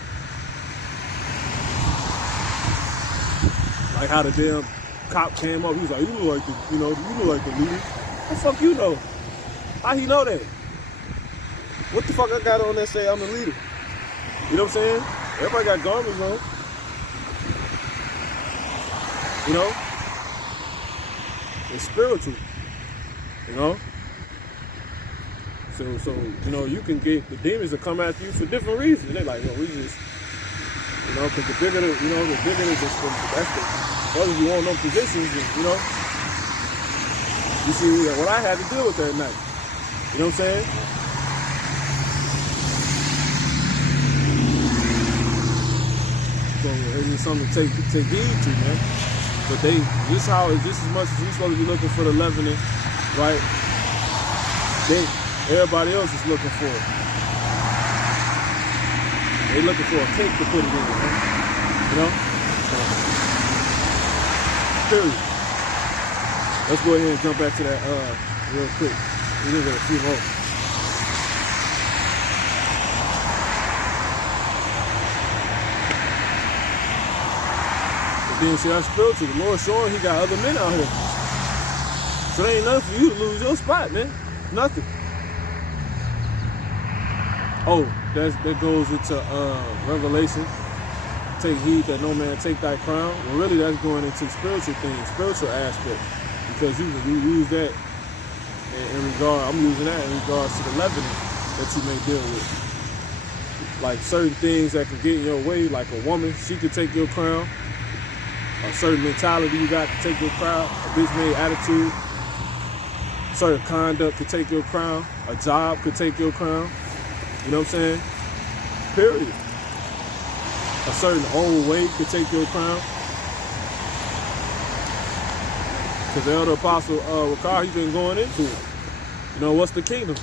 Like how the damn cop came up. He was like, you look like the leader. What the fuck you know? How he know that? What the fuck I got on that say I'm the leader? You know what I'm saying? Everybody got garments on. You know? It's spiritual. You know? So you know, you can get the demons to come after you for different reasons. They're like, we just, you know, because the bigger the just that's the whether you want them positions, you know. You see what I had to deal with that night. You know what I'm saying? So it's something to take heed to, man. But this just as much as you're supposed to be looking for the leavening, right? Everybody else is looking for it. They looking for a cake to put it in, man. You know? Period. Let's go ahead and jump back to that real quick. We just got a few more. But then see, that's spiritual. The Lord showing he got other men out here. So there ain't nothing for you to lose your spot, man. Nothing. Oh, that goes into Revelation. Take heed that no man take thy crown. Well, really, that's going into spiritual things, spiritual aspect, because you use that in regard. I'm using that in regards to the leavening that you may deal with, like certain things that can get in your way. Like a woman, she could take your crown. A certain mentality you got to take your crown. A bitch-made attitude. Certain conduct could take your crown. A job could take your crown. You know what I'm saying? Period. A certain old way could take your crown. Because the elder apostle Ricard, he's been going into it. You know, what's the kingdom?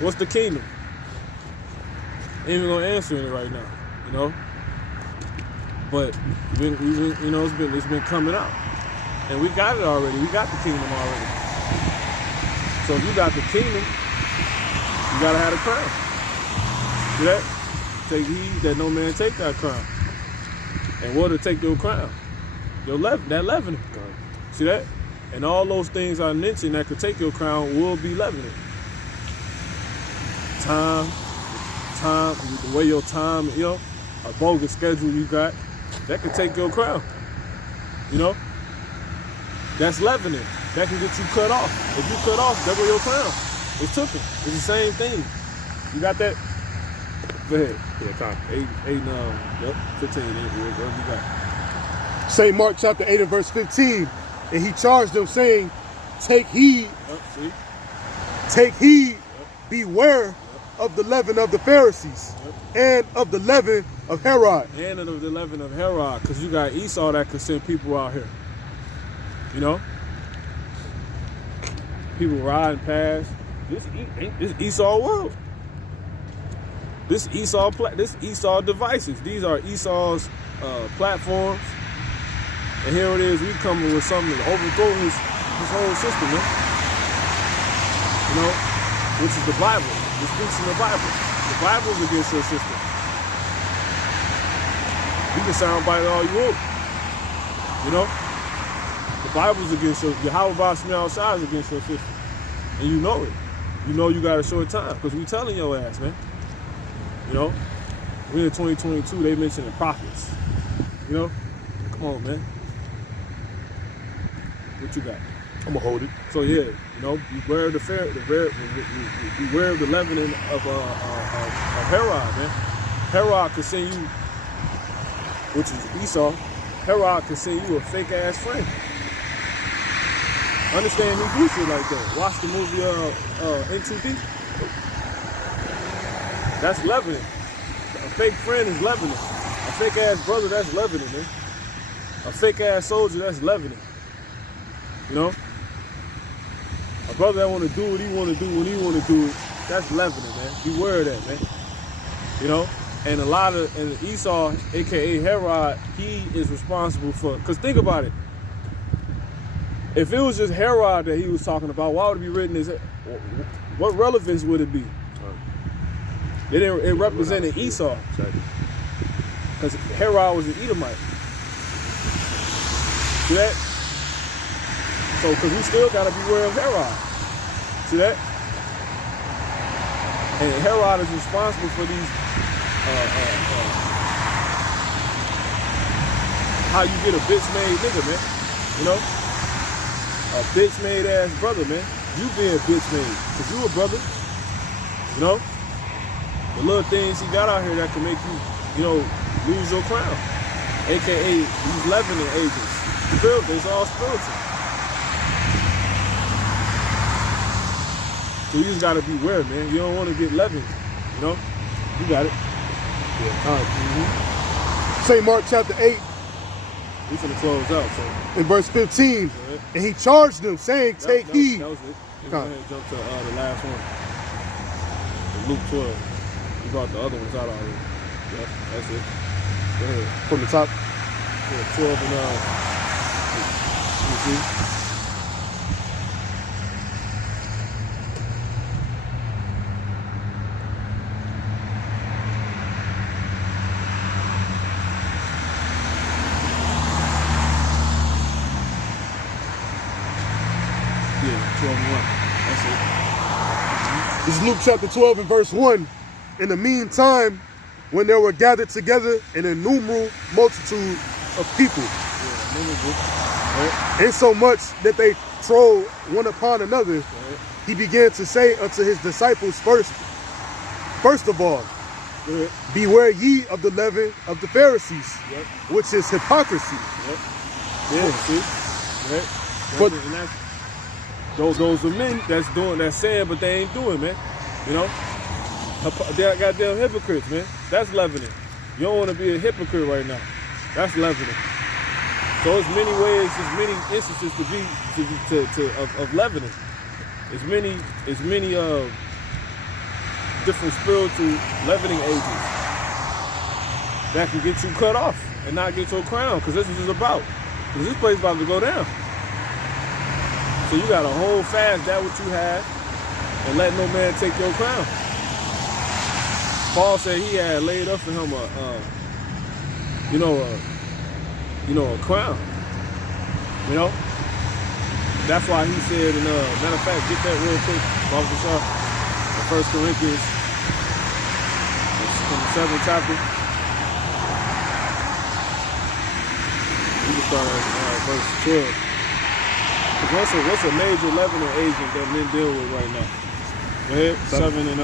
What's the kingdom? Ain't even gonna answer it right now, you know. But it's been coming out, and we got it already. We got the kingdom already. So if you got the kingdom, you gotta have a crown. See that? Take heed that no man take that crown. And what to take your crown? That leavening. See that? And all those things I mentioned that could take your crown will be leavening. Time, the way your time, you know, a bogus schedule you got, that could take your crown. You know? That's leavening. That can get you cut off. If you cut off, there go your crown. It's took it. It's the same thing. You got that? Go ahead. Yeah, time. 15. Whatever you got. St. Mark chapter 8 and verse 15. And he charged them, saying, take heed. See? Take heed. Beware of the leaven of the Pharisees and of the leaven of Herod. And of the leaven of Herod. Because you got Esau that could send people out here. You know? People riding past. This Esau world. This Esau devices. These are Esau's platforms. And here it is, we coming with something to overthrow his whole system, man. You know, which is the Bible. It speaks in the Bible. The Bible's against your system. You can soundbite all you want. You know? The Bible's against your how about me outside is against your system. And you know it. You know you got a short time, because we telling your ass, man. You know? We're in 2022, they mentioning prophets. You know? Come on, man. What you got? I'm gonna hold it. So yeah, you know, beware of beware of the leavening of Herod, man. Herod could send you, which is Esau. Herod could send you a fake ass friend. Understand he do shit like that. Watch the movie In Too Deep. That's leavening. A fake friend is leavening. A fake ass brother, that's leavening, man. A fake ass soldier, that's leavening. You know? A brother that want to do what he want to do when he want to do it, that's leavening, man. Beware of that, man. You know? And Esau, aka Herod, he is responsible for, because think about it. If it was just Herod that he was talking about, why would it be written as, what relevance would it be? It represented Esau. Because Herod was an Edomite. See that? So, because we still got to beware of Herod. See that? And Herod is responsible for these, how you get a bitch-made nigga, man. You know? A bitch-made ass brother, man. You being bitch-made. Because you a brother. You know? The little things he got out here that can make you, you know, lose your crown. AKA these leavening agents. It's all spiritual. So you just gotta beware, man. You don't want to get leavened, you know? You got it. St. Mark chapter 8, We finna close out, so. in verse 15. And he charged them, saying, take heed. That was it. You go ahead and jump to the last one. Luke 12. You brought the other ones out already. Yeah, that's it. Go ahead. From the top. Yeah, 12 and you see? Yeah, 12 and 1. That's it. This is Luke chapter 12 and verse 1. In the meantime, when there were gathered together an innumerable multitude of people, insomuch that they trod one upon another, he began to say unto his disciples first of all, beware ye of the leaven of the Pharisees, which is hypocrisy. Yeah, see? But those are men that's saying, but they ain't doing, man. You know? They're goddamn hypocrites, man. That's leavening. You don't want to be a hypocrite right now. That's leavening. So it's many ways, there's many instances of leavening. It's many different spiritual leavening agents that can get you cut off and not get your crown, because this is about. Because this place about to go down. So you got to hold fast that what you have and let no man take your crown. Paul said he had laid up for him a crown. You know? That's why he said, matter of fact, get that real quick, Prophet Bashar, in 1 Corinthians, from the 7th chapter. You can start at verse 12. What's a major leavening agent that men deal with right now? Go ahead. 7 and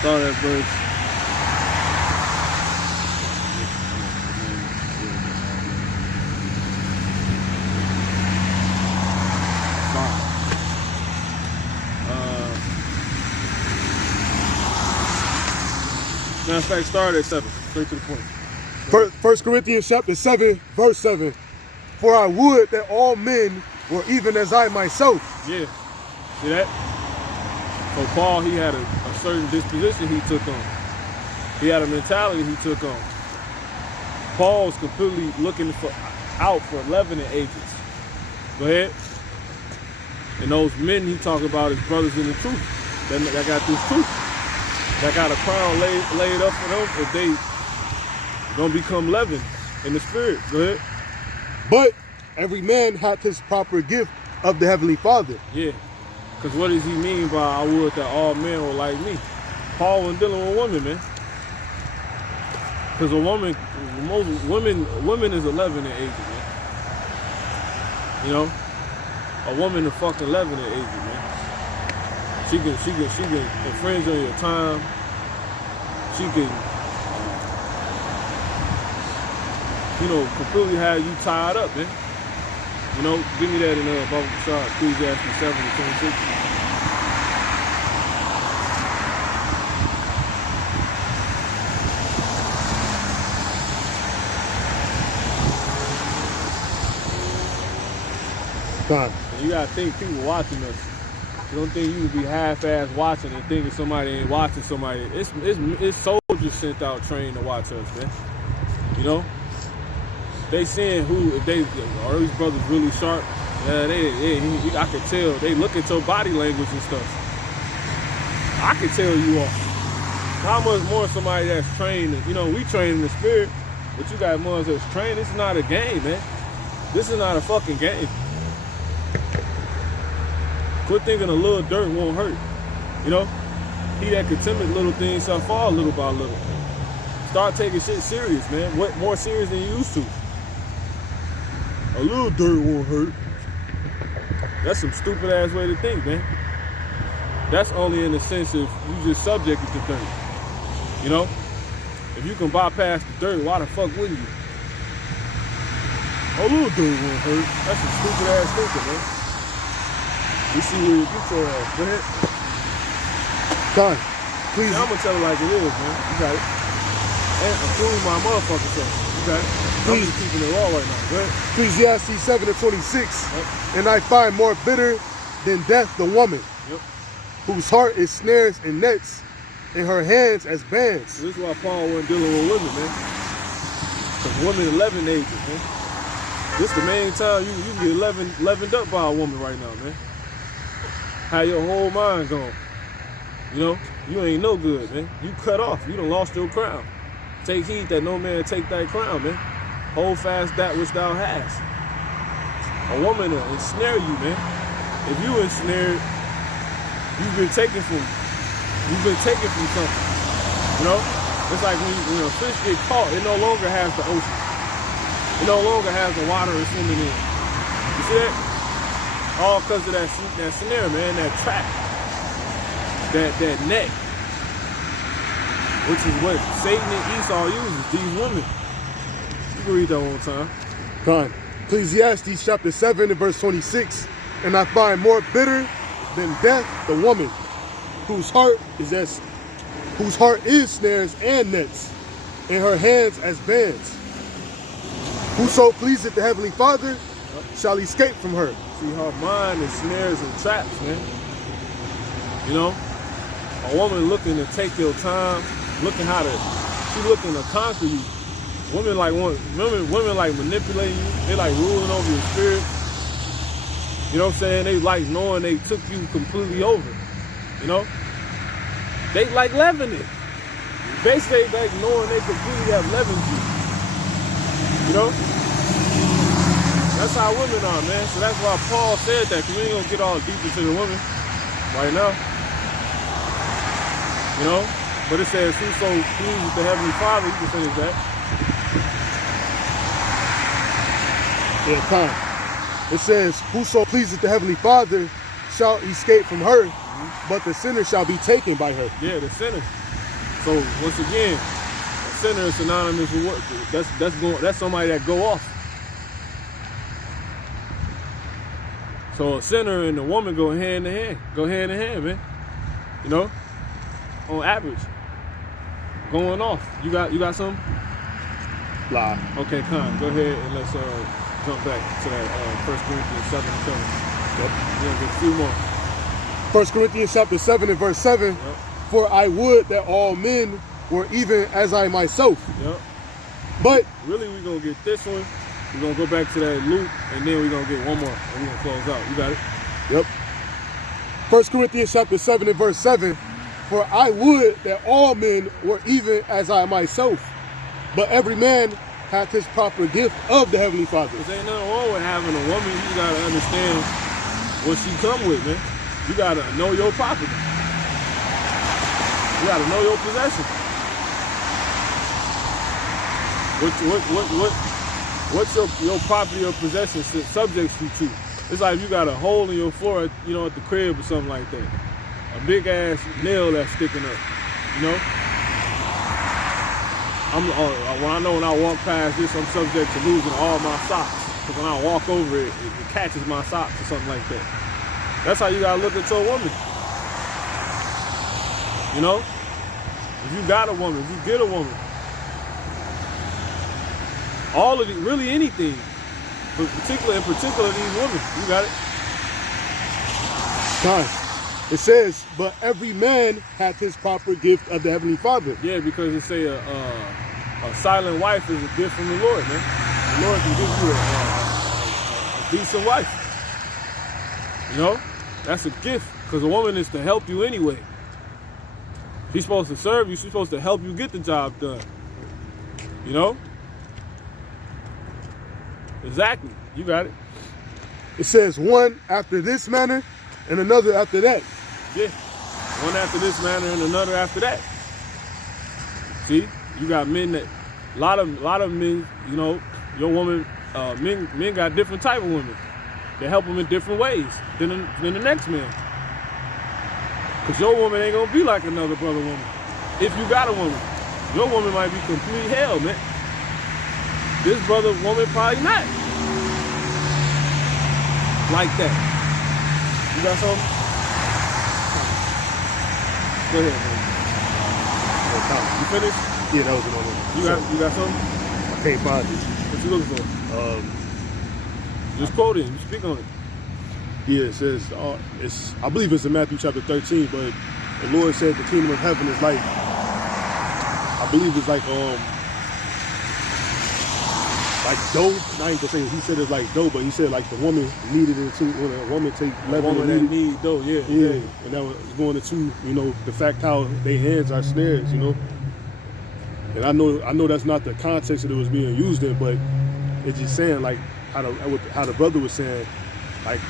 start at verse. Matter of fact, start at 7. Straight to the point. 1 Corinthians chapter 7, verse 7. For I would that all men were even as I myself. Yeah. See that? So Paul, he had a certain disposition he took on. He had a mentality he took on. Paul's completely looking out for leavening agents. Go ahead. And those men he talk about as brothers in the truth. That got this truth. That got a crown laid up for them if they gonna become leavened in the spirit. Go ahead. But every man hath his proper gift of the Heavenly Father. Yeah. Because what does he mean by I would that all men were like me? Paul wasn't dealing with women, man. Because women is a leavening agent, man. You know? A woman is a fucking leavening agent, man. She can infringe on your time. She can, completely have you tied up, man. You know, give me that in Bible Bashar, Ecclesiastes 7 and 26. Time. You gotta think people watching us. You don't think you would be half-ass watching and thinking somebody ain't watching somebody. It's soldiers sent out trained to watch us, man. You know? They seeing are these brothers really sharp? Yeah, I could tell. They look at your body language and stuff. I could tell you off. How much more somebody that's trained, we train in the spirit, but you got ones that's trained. This is not a game, man. This is not a fucking game. Quit thinking a little dirt won't hurt. You know? He that can timid little things shall fall little by little. Start taking shit serious, man. What more serious than you used to? A little dirt won't hurt. That's some stupid ass way to think, man. That's only in the sense of you just subjected to dirt. You know? If you can bypass the dirt, why the fuck wouldn't you? A little dirt won't hurt. That's some stupid ass thinking, man. You see where you get your ass. Go ahead. Con, please. See, I'm gonna tell it like it is, man. You got it. And approve my motherfucking self. You got it. I'm just keeping it raw right now. Go ahead. Ecclesiastes 7:26. Yep. And I find more bitter than death the woman, Yep. whose heart is snares and nets, and her hands as bands. So this is why Paul wasn't dealing with women, man. Because women 11 ages, man. This the main time you can get 11'd up by a woman right now, man. How your whole mind gone. You know, you ain't no good, man. You cut off. You done lost your crown. Take heed that no man take thy crown, man. Hold fast that which thou hast. A woman will ensnare you, man. If you ensnared, you've been taken from something. You know? It's like when a fish get caught, it no longer has the ocean. It no longer has the water it's swimming in. You see that? All because of that snare, man, that trap. That net. Which is what Satan and Esau uses, these women. You can read that one time. Con. Ecclesiastes chapter 7 and verse 26. And I find more bitter than death the woman, whose heart is snares and nets, and her hands as bands. Whoso pleaseth the heavenly Father shall escape from her. See, her mind is snares and traps, man. You know, a woman looking to take your time, looking to conquer you. Women like manipulating you. They like ruling over your spirit. You know what I'm saying? They like knowing they took you completely over. You know? They like leavening. Basically, they like knowing they completely have leavened you. You know? That's how women are, man. So that's why Paul said that, because we ain't gonna get all deep into the women right now. You know? But it says, whoso pleases the heavenly Father, you can finish that. Yeah, time. It says, whoso pleaseth the heavenly Father shall escape from her, but the sinner shall be taken by her. Yeah, the sinner. So once again, a sinner is synonymous with what? That's somebody that go off. So a sinner and a woman go hand in hand. Go hand in hand, man. You know? On average. Going off. You got something? Lie. Okay, Con, go ahead and let's jump back to that 1 Corinthians 7 and 7. Yep. Yeah, get a few more. 1 Corinthians chapter 7 and verse 7. Yep. For I would that all men were even as I myself. Yep. But really, we're going to get this one. We're going to go back to that Luke, and then we're going to get one more, and we're going to close out. You got it? Yep. 1 Corinthians chapter 7 and verse 7. For I would that all men were even as I myself, but every man hath his proper gift of the heavenly Father. There ain't nothing wrong with having a woman. You got to understand what she come with, man. You got to know your property. You got to know your possession. What's your property or possession subjects you to? It's like you got a hole in your floor, you know, at the crib or something like that. A big ass nail that's sticking up, you know? When I walk past this, I'm subject to losing all my socks. Because when I walk over it, it catches my socks or something like that. That's how you gotta look at your woman. You know? If you got a woman, if you get a woman, all of it, really anything, but in particular these women, you got it. Time. It says, but every man hath his proper gift of the heavenly Father. Yeah, because it say a silent wife is a gift from the Lord, man. The Lord can give you a decent wife. You know? That's a gift, because a woman is to help you anyway. She's supposed to serve you. She's supposed to help you get the job done. You know? Exactly. You got it. It says one after this manner and another after that. Yeah. One after this manner and another after that. See? You got men that, a lot of men, you know, your woman, men got different type of women. They help them in different ways than the next man. Because your woman ain't going to be like another brother woman. If you got a woman, your woman might be complete hell, man. This brother woman probably not like that. You got something? Go ahead, man. You finished? Yeah, that was another one. You got something? I can't find it. What you looking for? Just quote it. You speak on it. Yeah, it says, I believe it's in Matthew chapter 13, but the Lord said the kingdom of heaven is like, I believe it's like dough. I ain't gonna say he said it's like dough, but he said like the woman needed it too. When a woman take leaven, Woman that need dough, yeah. and that was going into, the fact how their hands are snares, And I know that's not the context that it was being used in, but it's just saying like how the brother was saying, like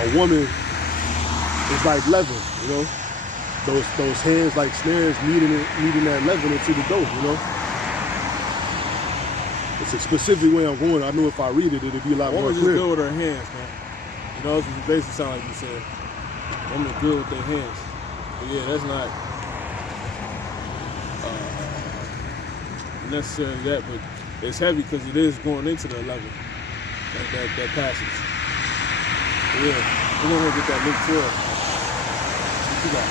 a woman is like leaven, Those hands like snares needing that leaven into the dough, It's a specific way I'm going. I know if I read it, it'll be a lot more Woman's clear. just good with her hands, man. That's what it basically sound like you said. Woman's good with their hands. But yeah, that's not necessarily that, but it's heavy because it is going into the 11, that passage. But yeah, we're going to get that Luke 12. What you got?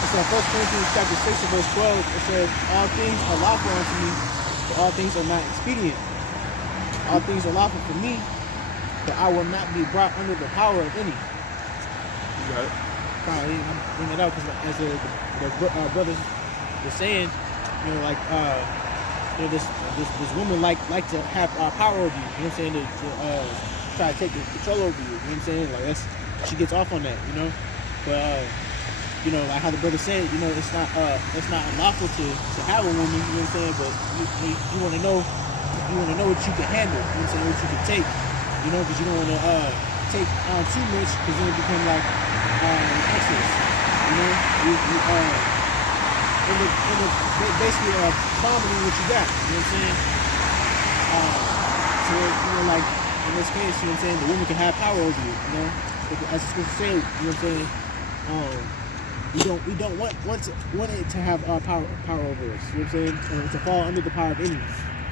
It's 1 Corinthians chapter 6 and verse 12. It says, all things are lawful unto me, but all things are not expedient. All things are lawful for me, but I will not be brought under the power of any. You got it. I'm bringing it out because as the brothers were saying, this woman like to have power over you. You know what I'm saying? To try to take control over you. You know what I'm saying? Like she gets off on that. But like how the brother said, it's not unlawful to have a woman. You know what I'm saying? But you want to know what you can handle. You know what I'm saying? What you can take. Because you don't want to take on too much, because then it becomes like excess. Basically vomiting what you got. You know what I'm saying? So like in this case, you know what I'm saying, the woman can have power over you. As it's supposed to say, you know what I'm saying. We don't want it to have power over us. You know what I'm saying? To fall under the power of any.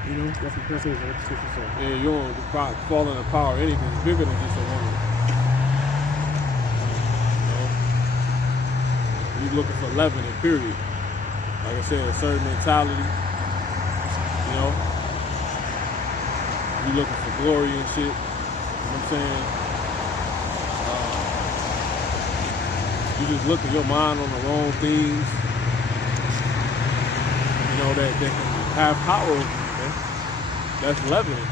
That's what the scripture says. Yeah, you don't fall under the power of anything bigger than just a woman. You're looking for leavening, period. Like I said, a certain mentality. You're looking for glory and shit. You know what I'm saying? You just looking your mind on the wrong things. That can have power over you, man. That's leavening.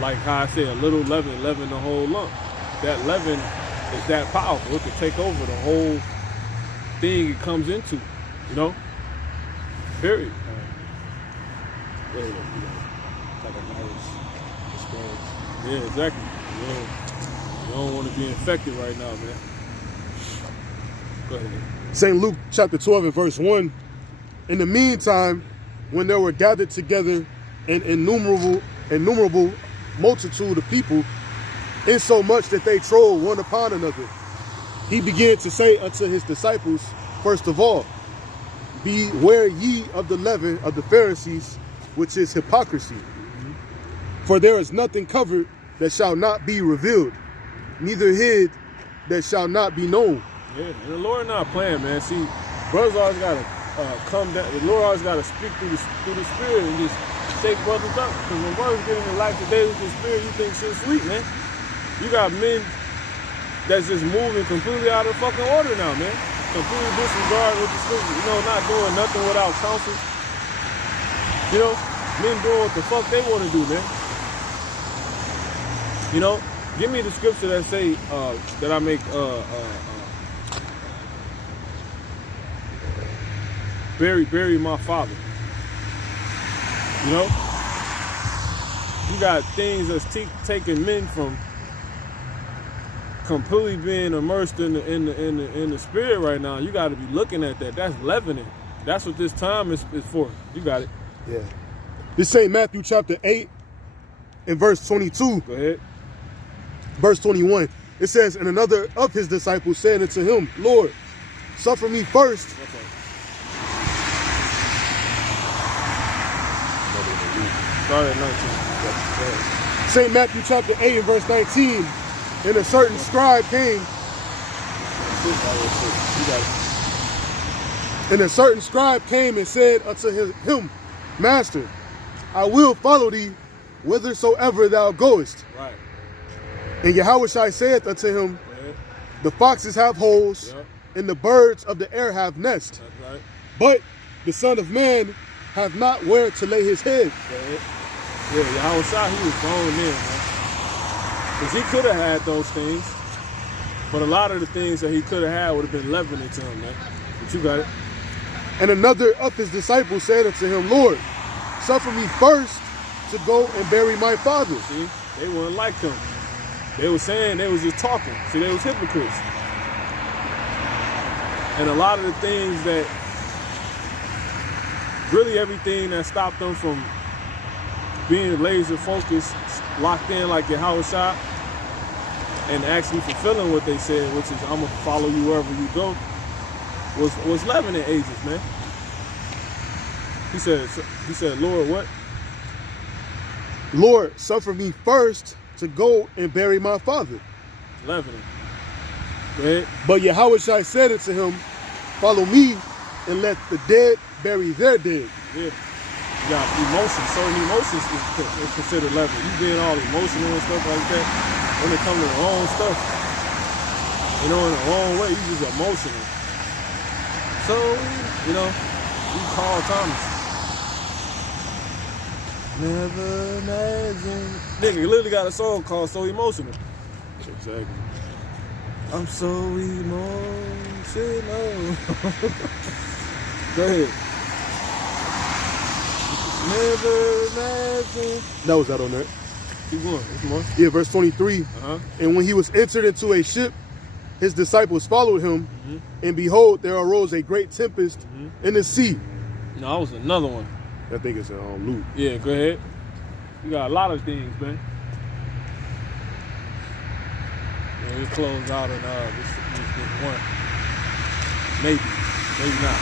Like how I said, a little leaven the whole lump. That leaven is that powerful. It can take over the whole thing it comes into, Period. Yeah, exactly. You don't want to be infected right now, man. Go ahead. St. Luke chapter 12 and verse 1. In the meantime, when there were gathered together an innumerable multitude of people, insomuch that they trod one upon another, he began to say unto his disciples, first of all, beware ye of the leaven of the Pharisees, which is hypocrisy. For there is nothing covered that shall not be revealed, neither hid that shall not be known. Yeah, and the Lord not playing, man. See, brothers always gotta come down. The Lord always gotta speak through the Spirit and just shake brothers up. Because when brothers get into life today with the Spirit, you think shit's sweet, man. You got men that's just moving completely out of fucking order now, man. Completely disregard with the Scripture. Not doing nothing without counsel. Men doing what the fuck they want to do, man. Give me the scripture that say that I make bury my father. You got things that's taking men from completely being immersed in the Spirit right now. You got to be looking at that. That's leavening. That's what this time is for. You got it. Yeah. This ain't Matthew chapter 8 and verse 22. Go ahead. Verse 21. It says, and another of his disciples said unto him, Lord, suffer me first. Okay. Start at 19. St. Matthew chapter 8 and verse 19. And a certain scribe came. And a certain scribe came and said unto him, Master, I will follow thee whithersoever thou goest. Right. And Yahushua saith unto him, the foxes have holes, and the birds of the air have nests. That's right. But the Son of Man hath not where to lay his head. Yeah, Yahushua, he was going in, man. Because he could have had those things, but a lot of the things that he could have had would have been leavening to him, man. But you got it. And another of his disciples said unto him, Lord, suffer me first to go and bury my father. See, they weren't like him. They were saying, they was just talking. See, they was hypocrites. And a lot of the things that, really everything that stopped them from being laser focused, locked in like Yahushua, and actually fulfilling what they said, which is, I'm gonna follow you wherever you go, was leavening agents, man. He said, Lord, what? Lord, suffer me first to go and bury my father. Leavening. Go ahead. But Yahushua said unto him, follow me and let the dead bury their dead. Yeah. You got emotions. Certain emotions is considered leavening. You being all emotional and stuff like that, when it comes to the wrong stuff, you know, in the wrong way, you just emotional. So, you know, you Carl Thomas. Never imagine. Nigga, you literally got a song called So Emotional. Exactly. I'm so emotional. Go ahead. Never imagine. That was that on there. Keep going. There's more. Yeah, verse 23. Uh-huh. And when he was entered into a ship, his disciples followed him, and behold, there arose a great tempest in the sea. No, that was another one. I think it's Luke. Yeah, go ahead. You got a lot of things, man. Yeah, we close out on this one. Maybe not.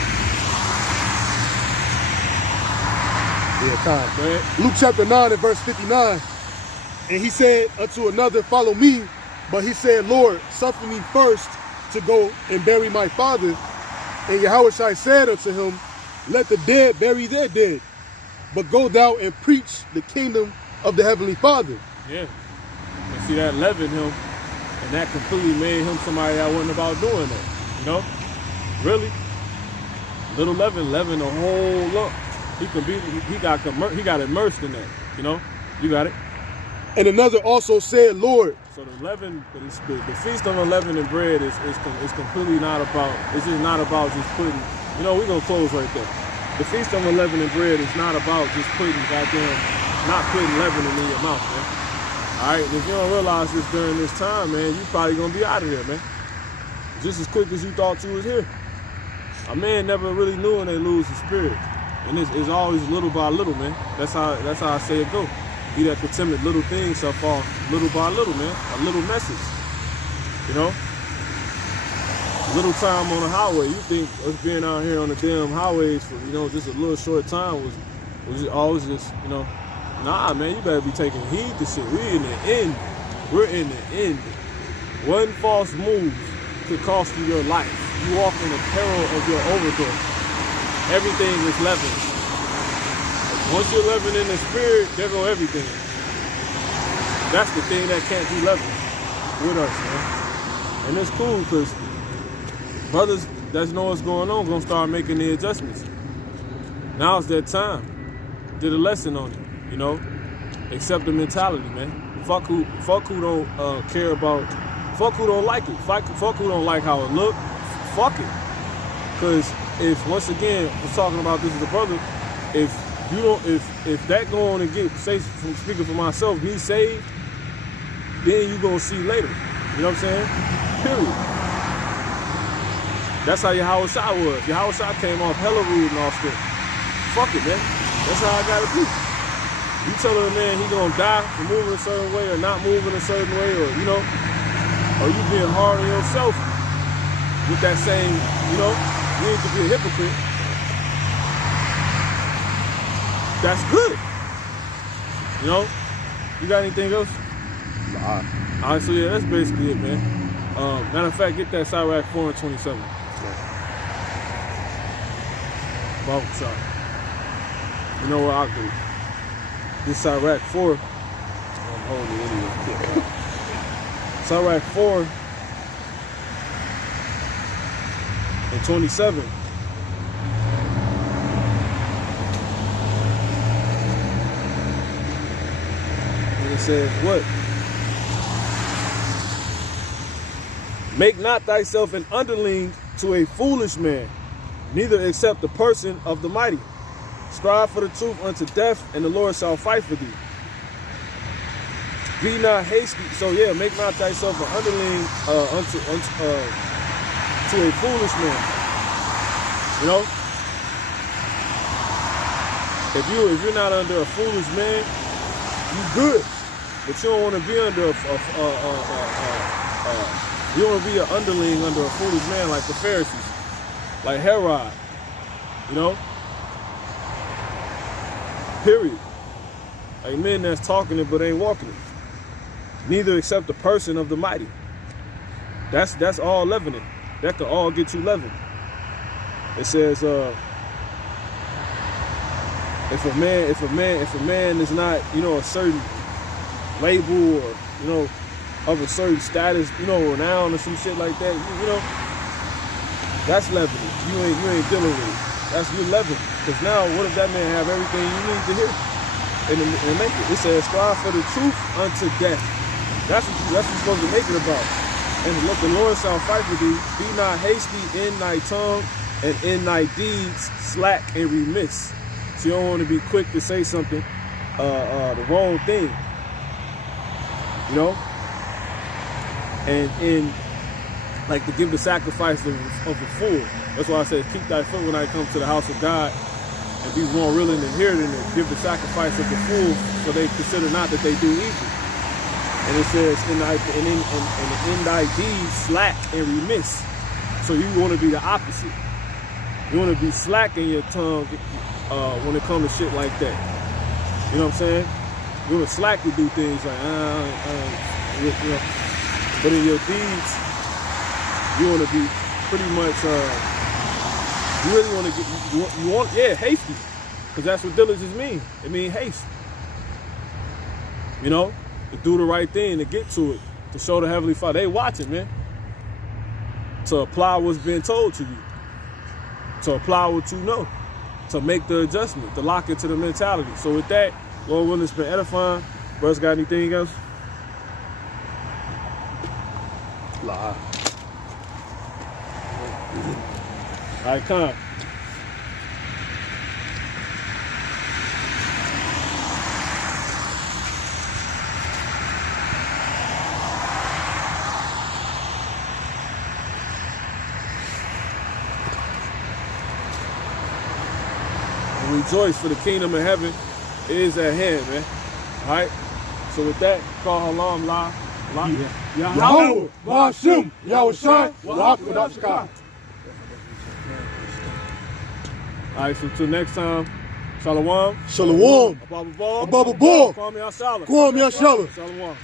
Yeah, time. Go ahead. Luke chapter 9 and verse 59. And he said unto another, follow me. But he said, Lord, suffer me first to go and bury my father. And Yahushua said unto him, let the dead bury their dead, but go thou and preach the kingdom of the heavenly Father. Yeah. And see, that leavened him, and that completely made him somebody that wasn't about doing that. You know? Really? Little leaven the whole lump. He got immersed in that. You know? You got it. And another also said, Lord. So the leaven, the feast of unleavened bread is completely not about. It's just not about just putting. You know, we're gonna close right there. The feast of unleavened bread is not about just putting not putting leavening in your mouth, man. All right, and if you don't realize this during this time, man, you probably gonna be out of there, man. Just as quick as you thought you was here. A man never really knew when they lose the spirit, and it's always little by little, man. That's how I say it go. Be that the timid little things shall fall little by little, man. A little message, you know. Little time on the highway. You think us being out here on the damn highways for, you know, just a little short time was always just, you know, nah, man, you better be taking heed to shit. We're in the end. We're in the end. One false move could cost you your life. You walk in the peril of your overthrow. Everything is leavened. Once you're leavened in the spirit, there go everything. That's the thing that can't be leavened with us, man. And it's cool because brothers that know what's going on gonna start making the adjustments. Now it's that time. Did a lesson on it, you know. Accept the mentality, man. Fuck who don't care about. Fuck who don't like it. Fuck who don't like how it look. Fuck it. Because if once again, we're talking about this as a brother, if that go on and get, say, from speaking for myself, me saved, then you gonna see later. You know what I'm saying? Period. That's how Yahushua was. Yahushua came off hella rude and all stuff. Fuck it, man. That's how I gotta be. You telling a man he gonna die for moving a certain way or not moving a certain way, or you know, or you being hard on yourself with that same, you know, you need to be a hypocrite. That's good. You know? You got anything else? Nah. All right, so yeah, that's basically it, man. Matter of fact, get that Sirach 4 and 27. Bible shop. You know what I'll do? This Sirach 4, I'm holding it anyway. Sirach 4 and 27. And it says what? Make not thyself an underling to a foolish man, neither accept the person of the mighty. Strive for the truth unto death, and the Lord shall fight for thee. Be not hasty. So yeah, make not thyself an underling to a foolish man. You know, if you're not under a foolish man, you good. But you don't want to be under you don't want to be an underling under a foolish man like the Pharisees, like Herod. You know. Period. Like men that's talking it but ain't walking it. Neither accept the person of the mighty. That's all leavening. That could all get you leavened. It says, if a man is not, you know, a certain label or, you know, of a certain status, you know, renown or some shit like that, you know, that's leavening. You ain't dealing with it. That's you leavening. Because now, what if that man have everything you need to hear and make it? It says, strive for the truth unto death. That's what you're supposed to make it about. And look, the Lord shall fight for thee. Be not hasty in thy tongue, and in thy deeds slack and remiss. So you don't want to be quick to say something, the wrong thing. You know? And in like to give the sacrifice of the fool. That's why I said keep thy foot when I come to the house of God, and be more willing to hear it and give the sacrifice of the fool, so they consider not that they do evil. And it says in thy deeds slack and remiss. So you want to be the opposite. You want to be slack in your tongue when it comes to shit like that. You know what I'm saying? You want to slack to do things like you know. But in your deeds, you want to be pretty much, you really want to get, you want, hasty. Because that's what diligence means. It means haste. You know, to do the right thing, to get to it, to show the Heavenly Father, they watching, man. To apply what's being told to you. To apply what you know. To make the adjustment, to lock into the mentality. So with that, Lord willing, it's been edifying. Brothers, got anything else? Lie. All right, come. Rejoice, for the kingdom of heaven is at hand, man. All right. So with that, call Halam La. Yahweh, Ba'ashim, Yahushai, Wa'akwadashkai. All right, so till next time, Shalom. Shalom. Ababa Ball. Ababa Ball. Kwame Ashala. Kwame Ashala. Shalom.